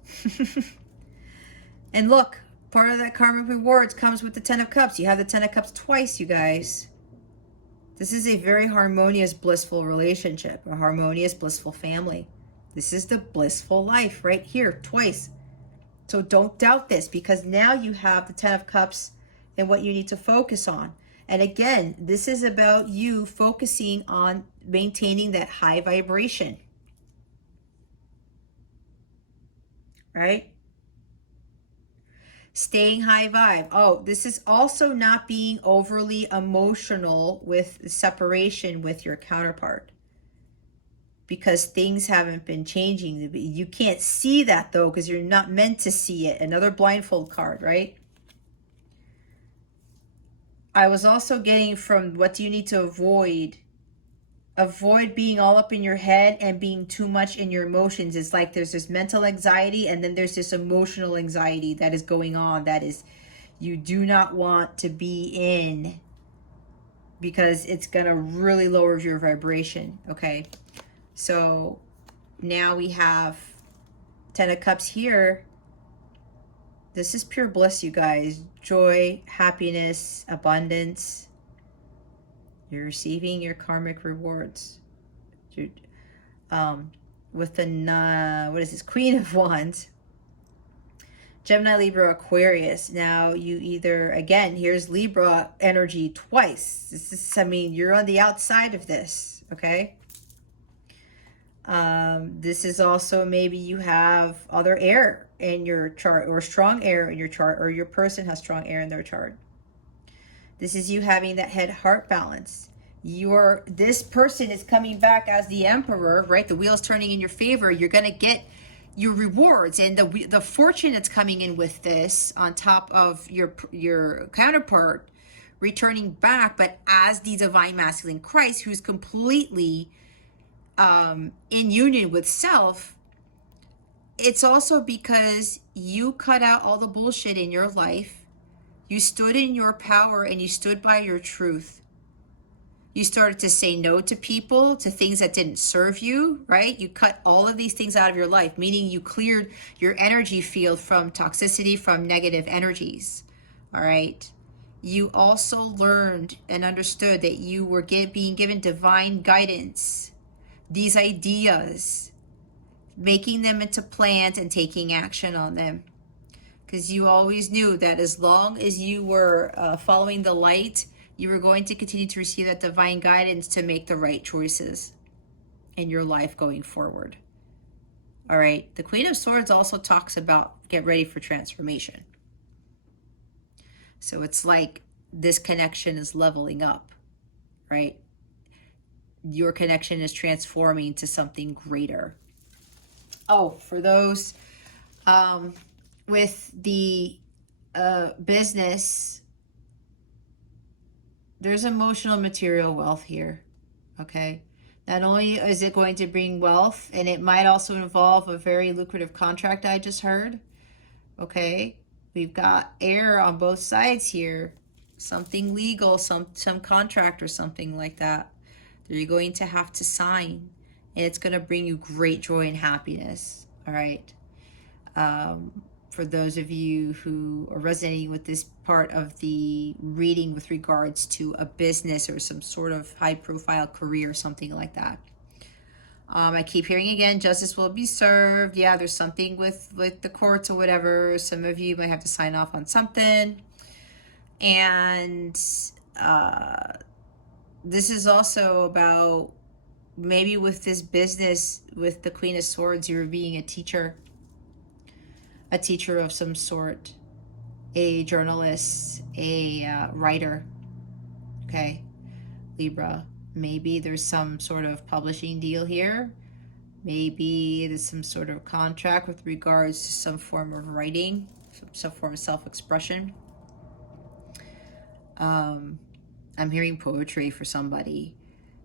And look, part of that karmic rewards comes with the Ten of Cups. You have the Ten of Cups twice, you guys. This is a very harmonious, blissful relationship, a harmonious, blissful family. This is the blissful life right here, twice. So don't doubt this, because now you have the Ten of Cups and what you need to focus on. And again, this is about you focusing on maintaining that high vibration. Right? Staying high vibe. Oh, this is also not being overly emotional with separation with your counterpart. Because things haven't been changing. You can't see that though, because you're not meant to see it. Another blindfold card, right? I was also getting from what do you need to avoid? Avoid being all up in your head and being too much in your emotions. It's like there's this mental anxiety and then there's this emotional anxiety that is going on. That is, you do not want to be in, because it's going to really lower your vibration. Okay. So now we have Ten of Cups here. This is pure bliss, you guys. Joy, happiness, abundance. You're receiving your karmic rewards. With the, what is this? Queen of Wands. Gemini, Libra, Aquarius. Now you either, again, here's Libra energy twice. This is, I mean, you're on the outside of this, okay? This is also maybe you have other air in your chart, or strong air in your chart, or your person has strong air in their chart. This is you having that head-heart balance. this person is coming back as the emperor, right? The wheel's turning in your favor. You're going to get your rewards, and the fortune that's coming in with this on top of your counterpart returning back, but as the divine masculine Christ, who's completely in union with self. It's also because you cut out all the bullshit in your life. You stood in your power and you stood by your truth. You started to say no to people, to things that didn't serve you, right? You cut all of these things out of your life, meaning you cleared your energy field from toxicity, from negative energies, all right? You also learned and understood that you were being given divine guidance, these ideas, making them into plans and taking action on them. Because you always knew that as long as you were following the light, you were going to continue to receive that divine guidance to make the right choices in your life going forward. All right. The Queen of Swords also talks about get ready for transformation. So it's like this connection is leveling up, right? Your connection is transforming to something greater. Oh, for those with the business, there's emotional material wealth here, okay? Not only is it going to bring wealth, and it might also involve a very lucrative contract I just heard, okay? We've got air on both sides here, something legal, some contract or something like that you're going to have to sign, and it's going to bring you great joy and happiness, all right? For those of you who are resonating with this part of the reading with regards to a business or some sort of high-profile career, something like that. I keep hearing again, justice will be served. Yeah, there's something with the courts or whatever. Some of you might have to sign off on something. And this is also about maybe with this business, with the Queen of Swords, you're being a teacher of some sort, a journalist, a writer, okay, Libra. Maybe there's some sort of publishing deal here. Maybe there's some sort of contract with regards to some form of writing, some form of self-expression. I'm hearing poetry for somebody.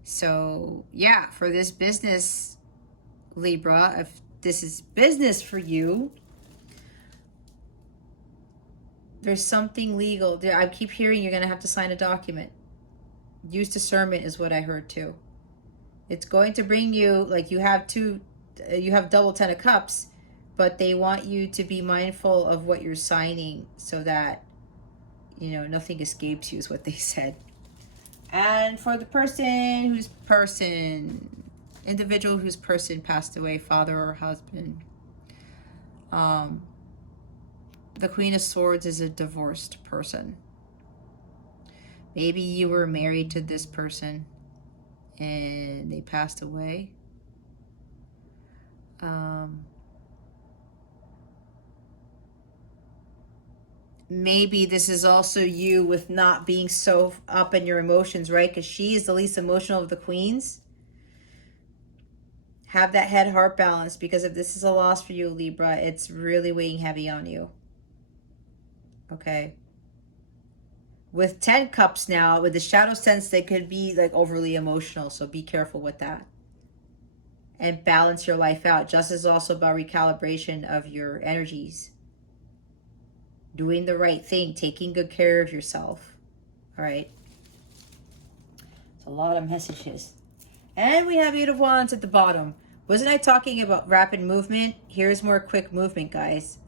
So yeah, for this business, Libra, if this is business for you, there's something legal. I keep hearing you're going to have to sign a document. Use discernment is what I heard too. It's going to bring you, like you have double 10 of cups, but they want you to be mindful of what you're signing so that, you know, nothing escapes you is what they said. And for the individual whose person passed away, father or husband, the Queen of Swords is a divorced person. Maybe you were married to this person and they passed away. Maybe this is also you with not being so up in your emotions, right? Because she is the least emotional of the queens. Have that head-heart balance, because if this is a loss for you, Libra, it's really weighing heavy on you. Okay. With 10 cups now, with the shadow sense, they could be like overly emotional. So be careful with that. And balance your life out. Justice is also about recalibration of your energies. Doing the right thing. Taking good care of yourself. All right. It's a lot of messages. And we have 8 of Wands at the bottom. Wasn't I talking about rapid movement? Here's more quick movement, guys.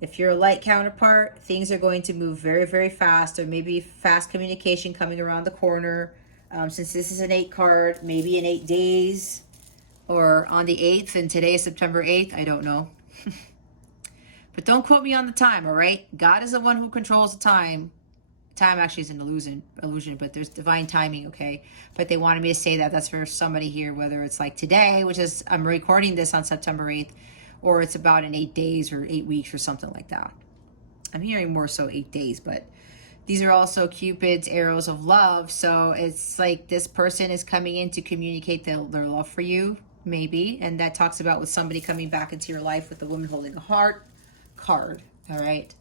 If you're a light counterpart, things are going to move very, very fast, or maybe fast communication coming around the corner. Since this is an 8 card, maybe in 8 days or on the 8th, and today is September 8th. I don't know. But don't quote me on the time, all right? God is the one who controls the time. Time actually is an illusion, but there's divine timing, okay? But they wanted me to say that. That's for somebody here, whether it's like today, which is, I'm recording this on September 8th, or it's about in 8 days or 8 weeks or something like that. I'm hearing more so 8 days, but These are also Cupid's arrows of love. So it's like this person is coming in to communicate their love for you, maybe. And that talks about with somebody coming back into your life with the woman holding a heart card. All right.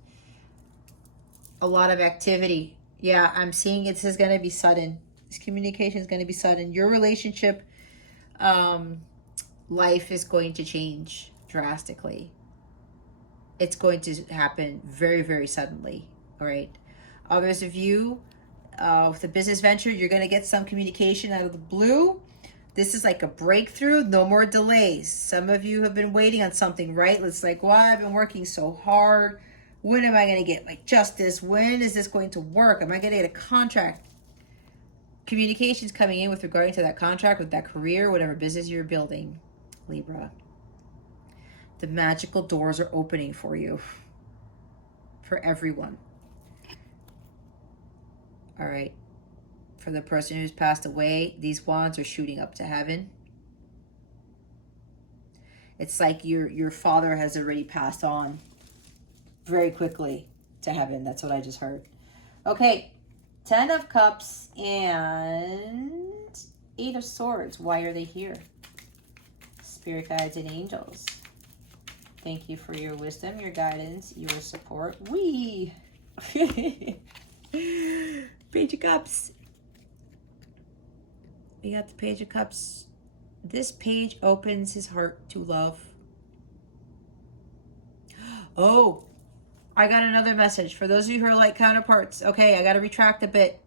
A lot of activity. Yeah, I'm seeing this is going to be sudden. This communication is going to be sudden. Your relationship life is going to change drastically. It's going to happen very, very suddenly. All right. Others of you with a business venture, you're going to get some communication out of the blue. This is like a breakthrough. No more delays. Some of you have been waiting on something, right? It's like, why I've been working so hard. When am I going to get my justice? When is this going to work? Am I going to get a contract? Communications coming in with regarding to that contract, with that career, whatever business you're building, Libra. The magical doors are opening for you. For everyone. All right. For the person who's passed away, these wands are shooting up to heaven. It's like your father has already passed on very quickly to heaven. That's what I just heard. Okay. 10 of Cups and 8 of Swords. Why are they here? Spirit guides and angels. Thank you for your wisdom, your guidance, your support. Wee! Page of Cups. We got the Page of Cups. This page opens his heart to love. Oh, I got another message. For those of you who are like counterparts. Okay, I got to retract a bit.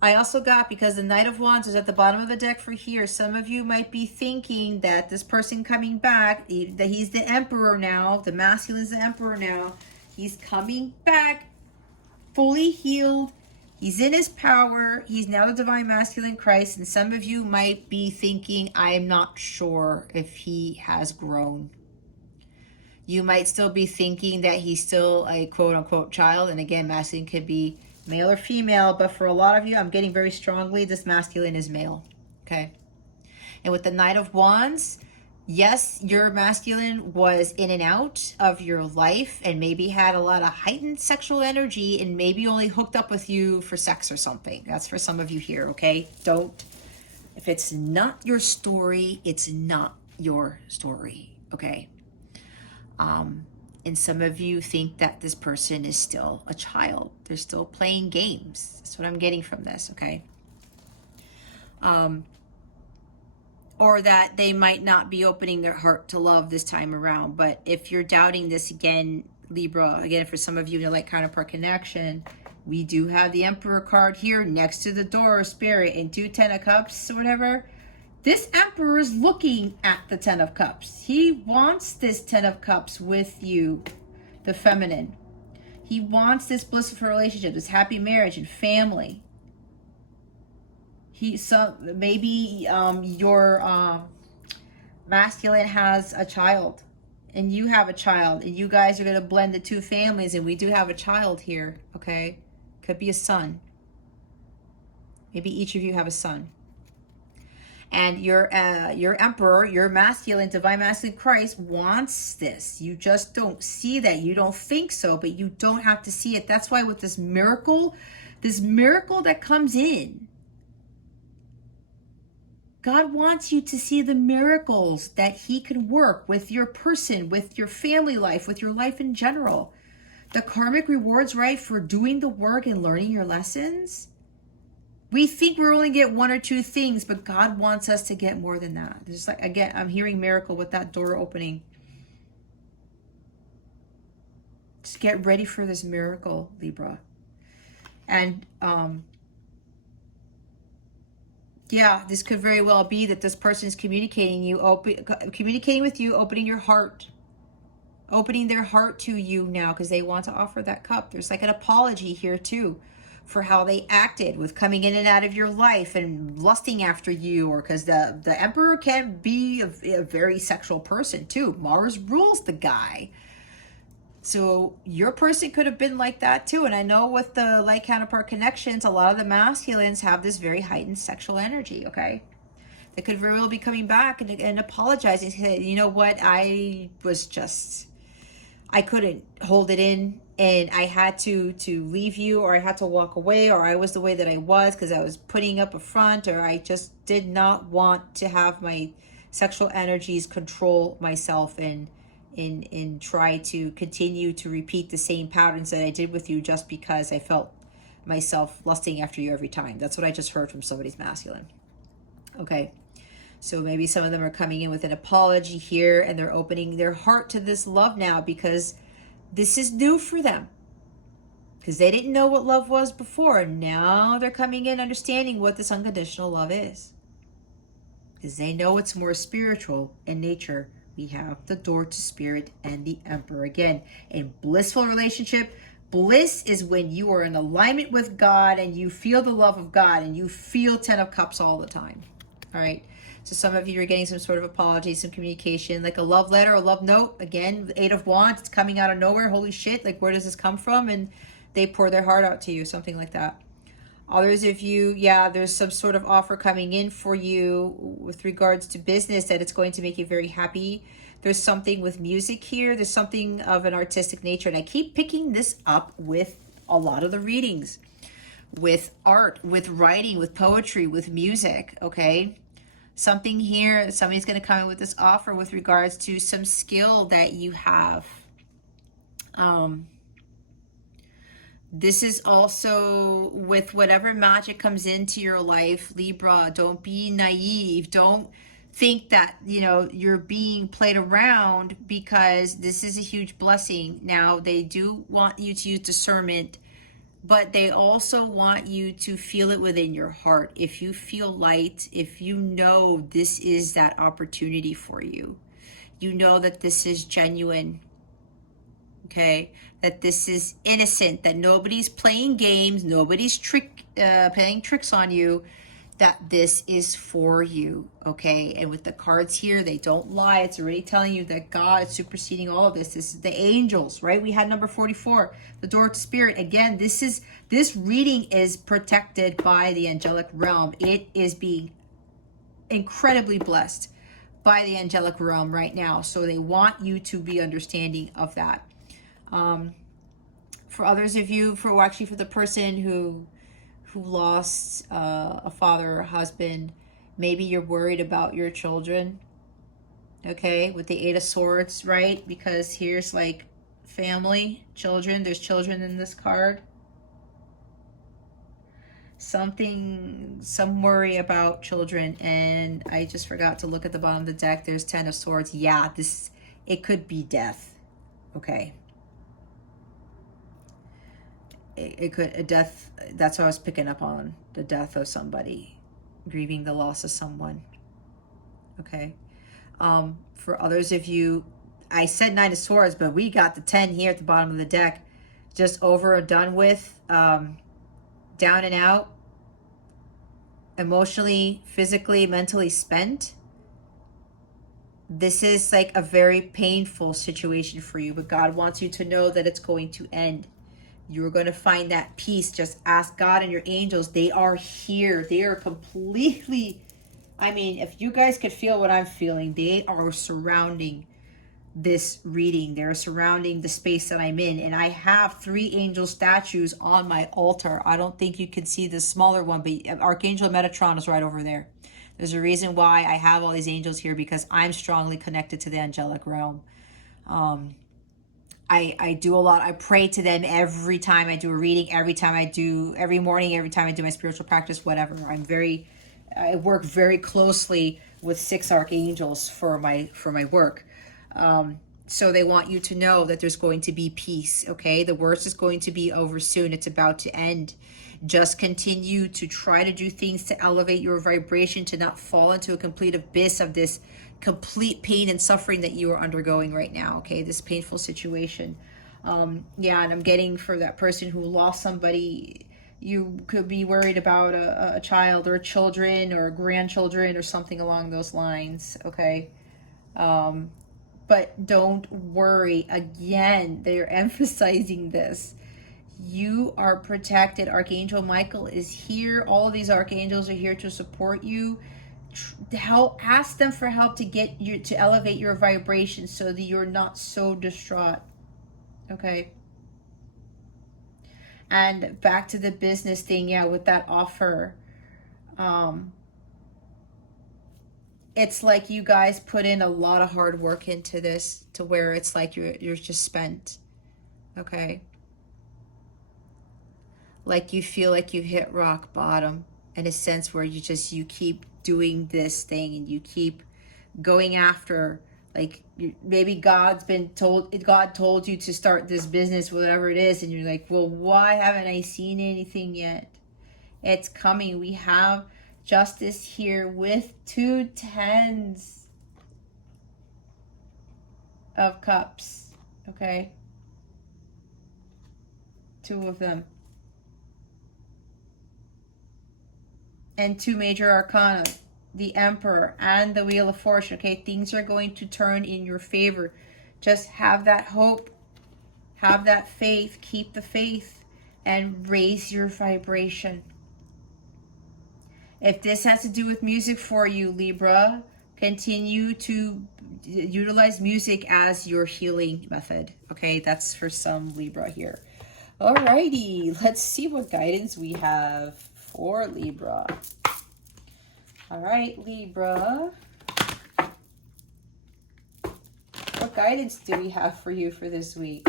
I also got, because the Knight of Wands is at the bottom of the deck for here, some of you might be thinking that this person coming back, that he's the Emperor now, the masculine is the Emperor now. He's coming back fully healed. He's in his power. He's now the divine masculine Christ. And some of you might be thinking, I'm not sure if he has grown. You might still be thinking that he's still a quote-unquote child. And again, masculine could be male or female. But for a lot of you, I'm getting very strongly this masculine is male. Okay. And with the Knight of Wands, yes, your masculine was in and out of your life and maybe had a lot of heightened sexual energy and maybe only hooked up with you for sex or something. That's for some of you here, okay? If it's not your story, it's not your story, okay? And some of you think that this person is still a child. They're still playing games. That's what I'm getting from this, okay? Or that they might not be opening their heart to love this time around. But if you're doubting this again, Libra, again, for some of you in the like counterpart connection, we do have the Emperor card here next to the door of Spirit and 2 10 of Cups or whatever. This Emperor is looking at the 10 of Cups. He wants this 10 of Cups with you, the feminine. He wants this blissful relationship, this happy marriage and family. Maybe your masculine has a child and you have a child and you guys are going to blend the two families, and we do have a child here, okay? Could be a son. Maybe each of you have a son. And your Emperor, your masculine, divine masculine Christ wants this. You just don't see that. You don't think so, but you don't have to see it. That's why with this miracle that comes in, God wants you to see the miracles that he can work with your person, with your family life, with your life in general. The karmic rewards, right, for doing the work and learning your lessons. We think we only get 1 or 2 things, but God wants us to get more than that. Just like, again, I'm hearing miracle with that door opening. Just get ready for this miracle, Libra. And, yeah, this could very well be that this person is communicating with you, opening your heart, opening their heart to you now because they want to offer that cup. There's like an apology here too for how they acted with coming in and out of your life and lusting after you, or because the Emperor can be a very sexual person too. Mars rules the guy. So your person could have been like that too. And I know with the light counterpart connections, a lot of the masculines have this very heightened sexual energy, okay? They could very well be coming back and apologizing. Say, you know what, I I couldn't hold it in, and I had to leave you, or I had to walk away, or I was the way that I was because I was putting up a front, or I just did not want to have my sexual energies control myself and try to continue to repeat the same patterns that I did with you just because I felt myself lusting after you every time. That's what I just heard from somebody's masculine. Okay. So maybe some of them are coming in with an apology here, and they're opening their heart to this love now because this is new for them. Because they didn't know what love was before. Now they're coming in understanding what this unconditional love is. Because they know it's more spiritual in nature. We have the door to spirit and the emperor. Again, in blissful relationship, bliss is when you are in alignment with God and you feel the love of God and you feel 10 of Cups all the time. All right. So some of you are getting some sort of apology, some communication, like a love letter, a love note. Again, the 8 of Wands, it's coming out of nowhere. Holy shit, like where does this come from? And they pour their heart out to you, something like that. Others of you, yeah, there's some sort of offer coming in for you with regards to business that it's going to make you very happy. There's something with music here. There's something of an artistic nature. And I keep picking this up with a lot of the readings. With art, with writing, with poetry, with music, okay? Something here, somebody's going to come in with this offer with regards to some skill that you have. This is also with whatever magic comes into your life, Libra. Don't be naive. Don't think that, you know, you're being played around, because this is a huge blessing. Now, they do want you to use discernment, but they also want you to feel it within your heart. If you feel light, if you know this is that opportunity for you, you know that this is genuine, okay? That this is innocent, that nobody's playing games, nobody's playing tricks on you, that this is for you, okay? And with the cards here, they don't lie. It's already telling you that God is superseding all of this. This is the angels, right? We had number 44, the door to spirit. Again, this reading is protected by the angelic realm. It is being incredibly blessed by the angelic realm right now. So they want you to be understanding of that. For others of you, for the person who lost a father or husband, maybe you're worried about your children, okay, with the 8 of Swords, right? Because here's like family, children, there's children in this card. Some worry about children, and I just forgot to look at the bottom of the deck. There's 10 of Swords. Yeah, it could be death, okay? It could, a death, that's what I was picking up on, the death of somebody, grieving the loss of someone, okay? For others of you, I said 9 of Swords, but we got the 10 here at the bottom of the deck, just over and done with, down and out, emotionally, physically, mentally spent. This is like a very painful situation for you, but God wants you to know that it's going to end. You're going to find that peace. Just ask God and your angels. They are here. They are completely, I mean, if you guys could feel what I'm feeling, they are surrounding this reading. They're surrounding the space that I'm in. And I have 3 angel statues on my altar. I don't think you can see the smaller one, but Archangel Metatron is right over there. There's a reason why I have all these angels here, because I'm strongly connected to the angelic realm. I do a lot. I pray to them every time I do a reading, every morning, every time I do my spiritual practice, whatever. I work very closely with 6 archangels for my work. So they want you to know that there's going to be peace, okay? The worst is going to be over soon. It's about to end. Just continue to try to do things to elevate your vibration, to not fall into a complete abyss of this complete pain and suffering that you are undergoing right now, okay? This painful situation. Yeah, and I'm getting for that person who lost somebody, you could be worried about a child or children or grandchildren or something along those lines, okay? But don't worry. Again, they're emphasizing this. You are protected. Archangel Michael is here. All of these archangels are here to support you. Ask them for help to get you to elevate your vibration so that you're not so distraught. Okay. And back to the business thing, yeah, with that offer. It's like you guys put in a lot of hard work into this to where it's like you're just spent. Okay. Like you feel like you hit rock bottom in a sense where you keep doing this thing and you keep going after, like maybe God told you to start this business, whatever it is, and you're like, well, why haven't I seen anything yet? It's coming. We have justice here with 2 tens of cups. Okay, 2 of them, and 2 major arcana, the Emperor and the Wheel of Fortune. Okay, things are going to turn in your favor. Just have that hope, have that faith, keep the faith, and raise your vibration. If this has to do with music for you, Libra, continue to utilize music as your healing method. Okay, that's for some Libra here. Alrighty, let's see what guidance we have for Libra. All right, Libra. What guidance do we have for you for this week?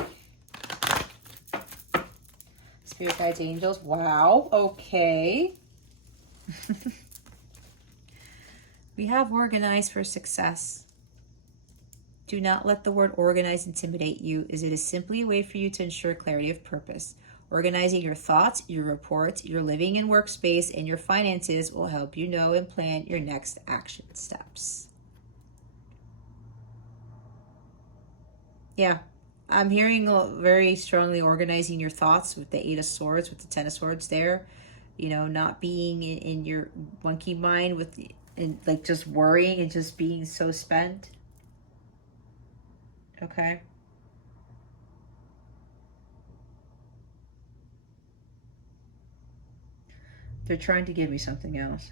Spirit guides, angels. Wow, okay. We have organized for success. Do not let the word organize intimidate you, as it is simply a way for you to ensure clarity of purpose. Organizing your thoughts, your reports, your living and workspace, and your finances will help you know and plan your next action steps. Yeah, I'm hearing very strongly organizing your thoughts with the 8 of Swords, with the 10 of Swords there. You know, not being in your monkey mind and like just worrying and just being so spent. Okay. They're trying to give me something else.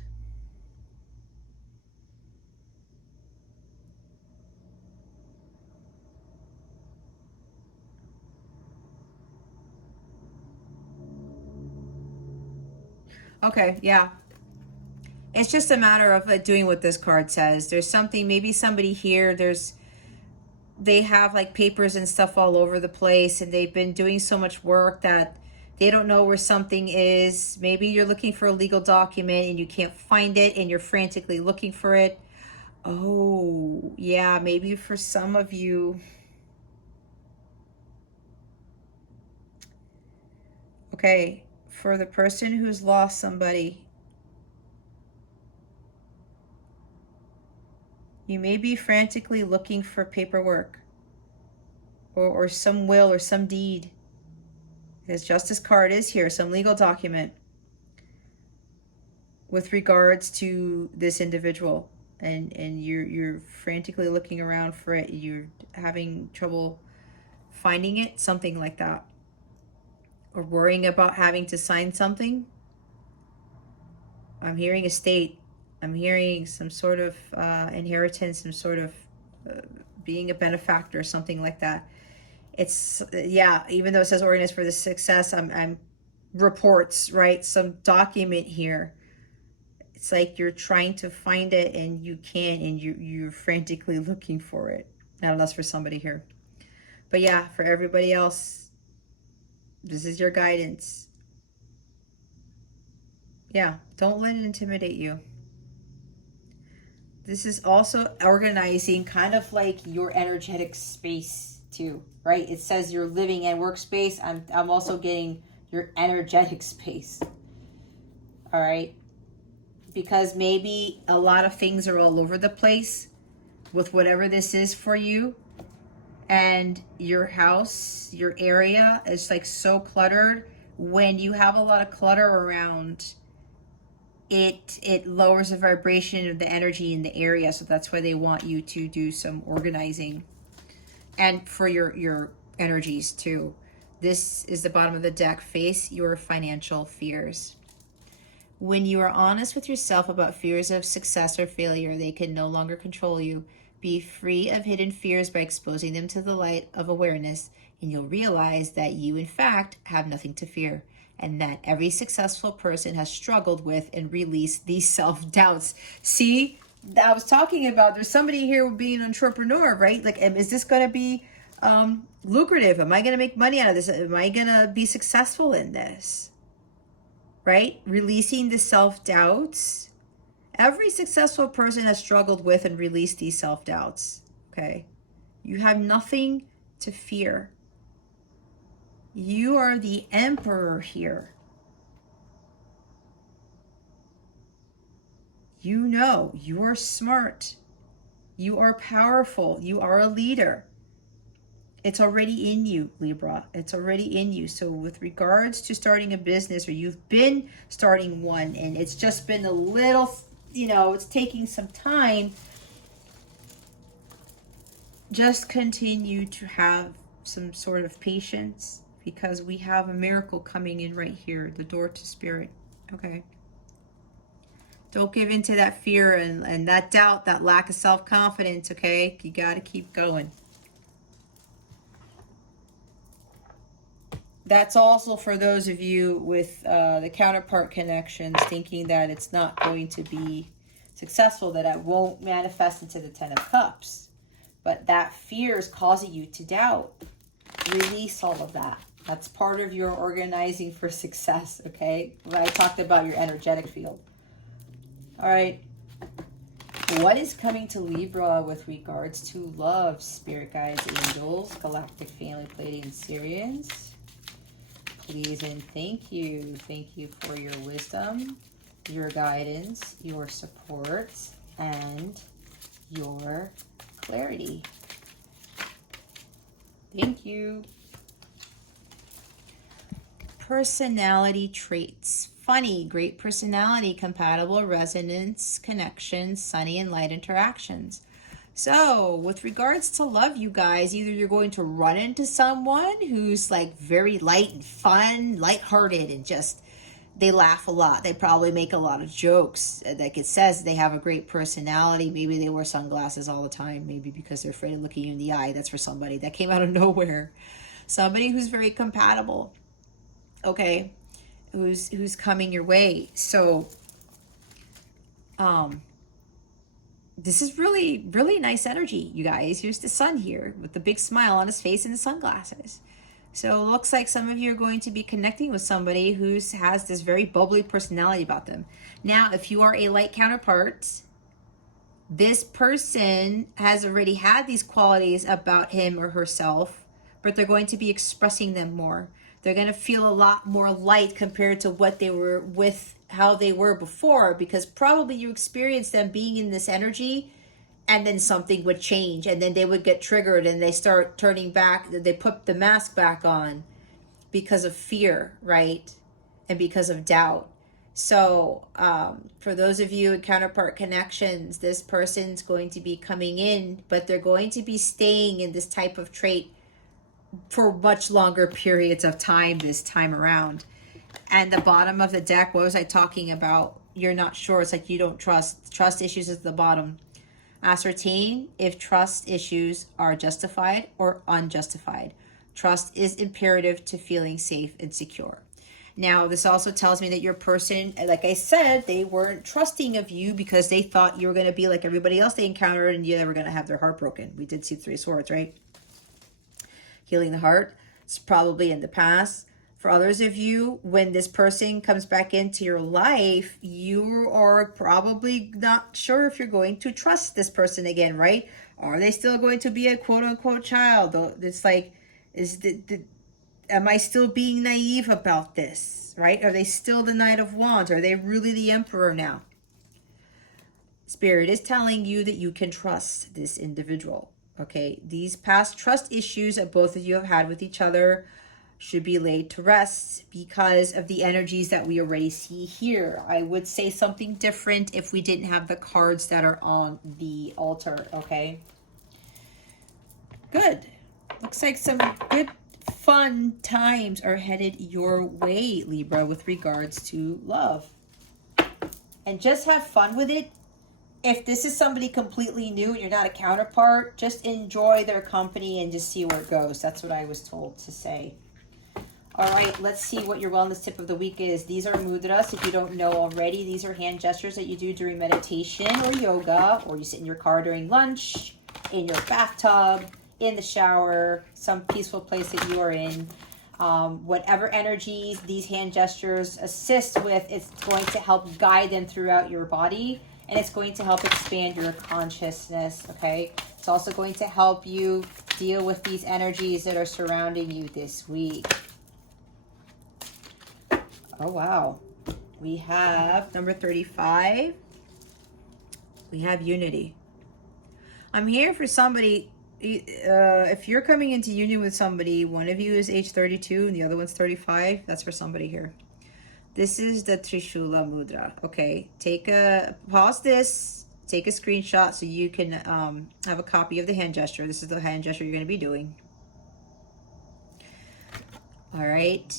Okay, yeah. It's just a matter of doing what this card says. There's something, maybe somebody here, they have like papers and stuff all over the place, and they've been doing so much work that they don't know where something is. Maybe you're looking for a legal document and you can't find it and you're frantically looking for it. Oh, yeah, maybe for some of you. Okay, for the person who's lost somebody, you may be frantically looking for paperwork or some will or some deed. This Justice card is here, some legal document with regards to this individual, and you're frantically looking around for it. You're having trouble finding it, something like that, or worrying about having to sign something. I'm hearing estate. I'm hearing some sort of inheritance, some sort of being a benefactor, something like that. It's, yeah, even though it says organized for the success, I'm reports, right? Some document here. It's like you're trying to find it and you can't, and you're frantically looking for it. I don't know, that's for somebody here. But yeah, for everybody else, this is your guidance. Yeah, don't let it intimidate you. This is also organizing kind of like your energetic space too, right? It says your living and workspace. I'm also getting your energetic space. All right? Because maybe a lot of things are all over the place with whatever this is for you. And your house, your area is like so cluttered. When you have a lot of clutter around, it lowers the vibration of the energy in the area. So that's why they want you to do some organizing, and for your energies too. This is the bottom of the deck. Face your financial fears. When you are honest with yourself about fears of success or failure, they can no longer control you. Be free of hidden fears by exposing them to the light of awareness. And you'll realize that you, in fact, have nothing to fear. And that every successful person has struggled with and released these self-doubts. See, I was talking about, there's somebody here being an entrepreneur, right? Like, is this going to be lucrative? Am I going to make money out of this? Am I going to be successful in this? Right? Releasing the self-doubts. Every successful person has struggled with and released these self-doubts. Okay? You have nothing to fear. You are the emperor here. You know, you are smart. You are powerful. You are a leader. It's already in you, Libra. It's already in you. So with regards to starting a business, or you've been starting one and it's just been a little, you know, it's taking some time, just continue to have some sort of patience, because we have a miracle coming in right here, the door to spirit. Okay. Don't give in to that fear and that doubt, that lack of self-confidence, okay? You got to keep going. That's also for those of you with the counterpart connections, thinking that it's not going to be successful, that it won't manifest into the 10 of Cups. But that fear is causing you to doubt. Release all of that. That's part of your organizing for success, okay? When I talked about your energetic field. All right. What is coming to Libra with regards to love, spirit guides, angels, galactic family, Pleiadian, Sirians? Please and thank you. Thank you for your wisdom, your guidance, your support, and your clarity. Thank you. Personality traits. Funny, great personality, compatible, resonance, connections, sunny and light interactions. So with regards to love, you guys, either you're going to run into someone who's like very light and fun, lighthearted, and just, they laugh a lot. They probably make a lot of jokes. Like it says, they have a great personality. Maybe they wear sunglasses all the time, maybe because they're afraid of looking you in the eye. That's for somebody that came out of nowhere. Somebody who's very compatible, okay, who's coming your way. So this is really, really nice energy, you guys. Here's the sun here with the big smile on his face and the sunglasses. So it looks like some of you are going to be connecting with somebody who has this very bubbly personality about them. Now, if you are a light counterpart, this person has already had these qualities about him or herself, but they're going to be expressing them more. They're going to feel a lot more light compared to what they were with, how they were before, because probably you experienced them being in this energy and then something would change and then they would get triggered and they start turning back. They put the mask back on because of fear, right? And because of doubt. So for those of you in counterpart connections, this person's going to be coming in, but they're going to be staying in this type of trait for much longer periods of time this time around. And the bottom of the deck, what was I talking about? You're not sure. It's like you don't trust. Trust issues at the bottom. Ascertain if trust issues are justified or unjustified. Trust is imperative to feeling safe and secure. Now, this also tells me that your person, like I said, they weren't trusting of you because they thought you were going to be like everybody else they encountered and they were going to have their heart broken. We did see 3 swords, right? Healing the heart. It's probably in the past. For others of you, when this person comes back into your life, you are probably not sure if you're going to trust this person again, right? Are they still going to be a quote-unquote child? It's like, am I still being naive about this, right? Are they still the Knight of Wands? Are they really the Emperor now? Spirit is telling you that you can trust this individual, okay? These past trust issues that both of you have had with each other should be laid to rest because of the energies that we already see here. I would say something different if we didn't have the cards that are on the altar, okay? Good. Looks like some good, fun times are headed your way, Libra, with regards to love. And just have fun with it. if this is somebody completely new and you're not a counterpart, just enjoy their company and just see where it goes. That's what I was told to say. All right, let's see what your wellness tip of the week is. These are mudras. If you don't know already, these are hand gestures that you do during meditation or yoga, or you sit in your car during lunch, in your bathtub, in the shower, some peaceful place that you are in. Whatever energies these hand gestures assist with, it's going to help guide them throughout your body, and it's going to help expand your consciousness, okay? It's also going to help you deal with these energies that are surrounding you this week. Oh, wow. We have number 35. We have unity. I'm here for somebody. If you're coming into union with somebody, one of you is age 32 and the other one's 35. That's for somebody here. This is the Trishula Mudra. Okay, pause this, take a screenshot so you can have a copy of the hand gesture. This is the hand gesture you're going to be doing. All right.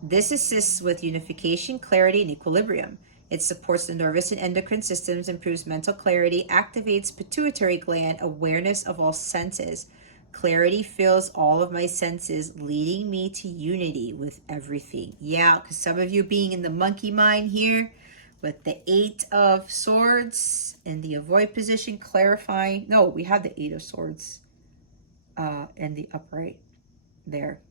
This assists with unification, clarity, and equilibrium. It supports the nervous and endocrine systems, improves mental clarity, activates pituitary gland, awareness of all senses. Clarity fills all of my senses, leading me to unity with everything. Yeah, because some of you being in the monkey mind here with the 8 of Swords in the avoid position, clarifying. No, we have the 8 of Swords and the upright there.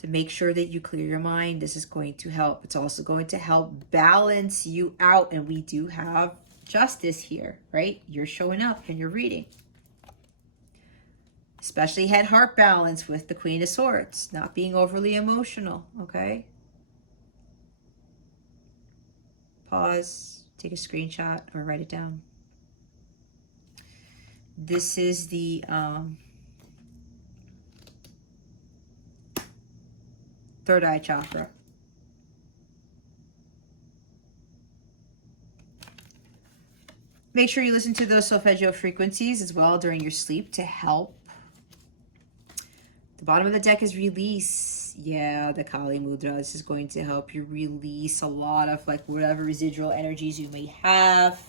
To make sure that you clear your mind, this is going to help. It's also going to help balance you out. And we do have justice here, right? You're showing up and you're reading. Especially head-heart balance with the Queen of Swords. Not being overly emotional, okay? Pause, take a screenshot, or write it down. This is the... third eye chakra. Make sure you listen to those solfeggio frequencies as well during your sleep to help. The bottom of the deck is release. Yeah, the Kali Mudra. This is going to help you release a lot of like whatever residual energies you may have.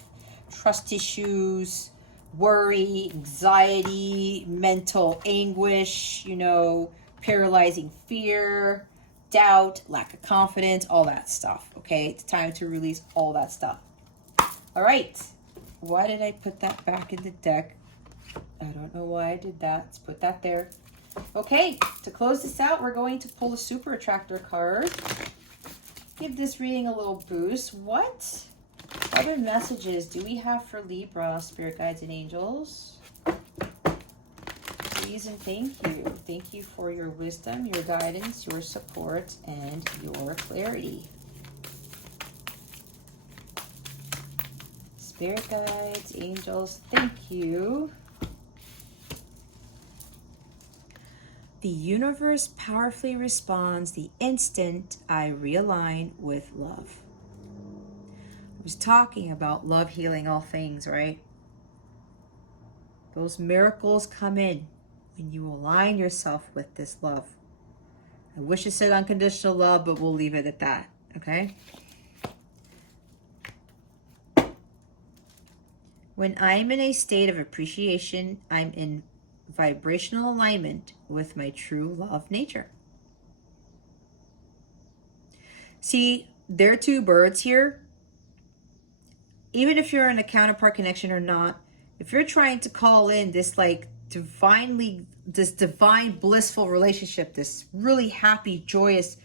Trust issues, worry, anxiety, mental anguish, paralyzing fear, doubt, lack of confidence, all that stuff, okay? It's time to release all that stuff. All right. Why did I put that back in the deck? I don't know why I did that. Let's put that there. Okay, to close this out, we're going to pull a super attractor card. Give this reading a little boost. What other messages do we have for Libra, spirit guides and angels? Please and thank you. Thank you for your wisdom, your guidance, your support, and your clarity. Spirit guides, angels, thank you. The universe powerfully responds the instant I realign with love. I was talking about love healing all things, right? Those miracles come in when you align yourself with this love. I wish it said unconditional love, but we'll leave it at that, okay? When I'm in a state of appreciation, I'm in vibrational alignment with my true love nature. See, there are two birds here. Even if you're in a counterpart connection or not, if you're trying to call in this divine blissful relationship, this really happy, joyous,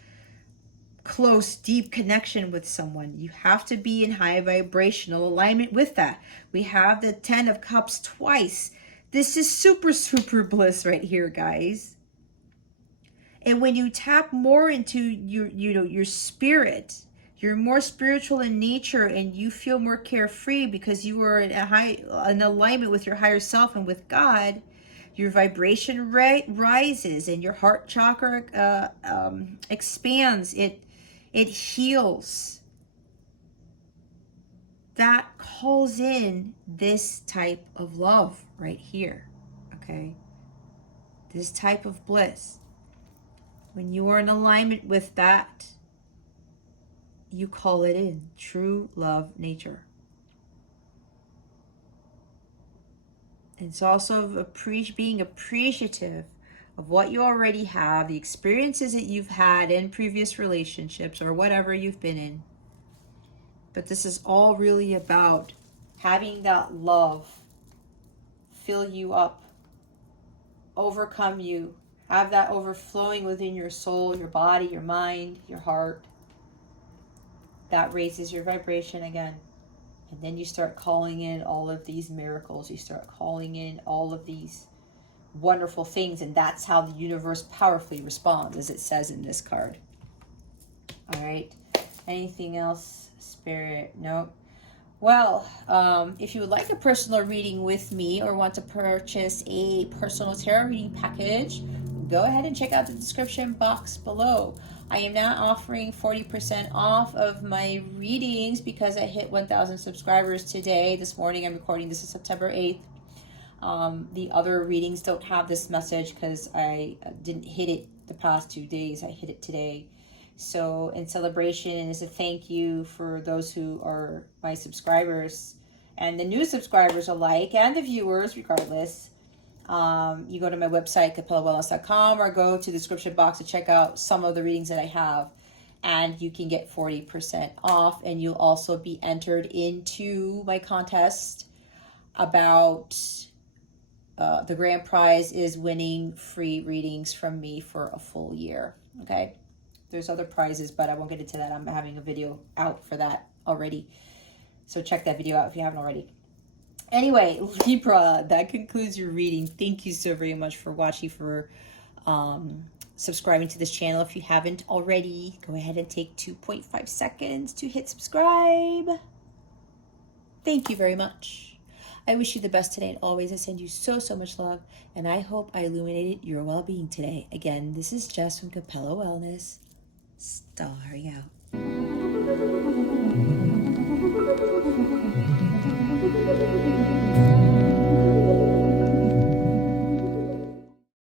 close, deep connection with someone, you have to be in high vibrational alignment with that. We have the 10 of Cups twice. This is super, super bliss right here, guys. And when you tap more into your spirit, you're more spiritual in nature and you feel more carefree because you are in alignment with your higher self and with God, your vibration rises and your heart chakra expands. It heals. That calls in this type of love right here, okay? This type of bliss. When you are in alignment with that, you call it in. True love nature. It's also being appreciative of what you already have, the experiences that you've had in previous relationships or whatever you've been in. But this is all really about having that love fill you up, overcome you, have that overflowing within your soul, your body, your mind, your heart. That raises your vibration again. And then you start calling in all of these miracles. You start calling in all of these wonderful things. And that's how the universe powerfully responds, as it says in this card. All right. Anything else, Spirit? Nope. Well, if you would like a personal reading with me or want to purchase a personal tarot reading package, go ahead and check out the description box below. I am now offering 40% off of my readings because I hit 1,000 subscribers today. This morning, I'm recording this on September 8th. The other readings don't have this message because I didn't hit it the past 2 days. I hit it today. So in celebration and as a thank you for those who are my subscribers and the new subscribers alike and the viewers regardless, you go to my website, capellawellness.com, or go to the description box to check out some of the readings that I have. And you can get 40% off. And you'll also be entered into my contest about the grand prize is winning free readings from me for a full year. Okay. There's other prizes, but I won't get into that. I'm having a video out for that already. So check that video out if you haven't already. Anyway, Libra, that concludes your reading. Thank you so very much for watching, for subscribing to this channel. If you haven't already, go ahead and take 2.5 seconds to hit subscribe. Thank you very much. I wish you the best today and always. I send you so much love, and I hope I illuminated your well-being today. Again, this is Jess from Capella Wellness, starring out.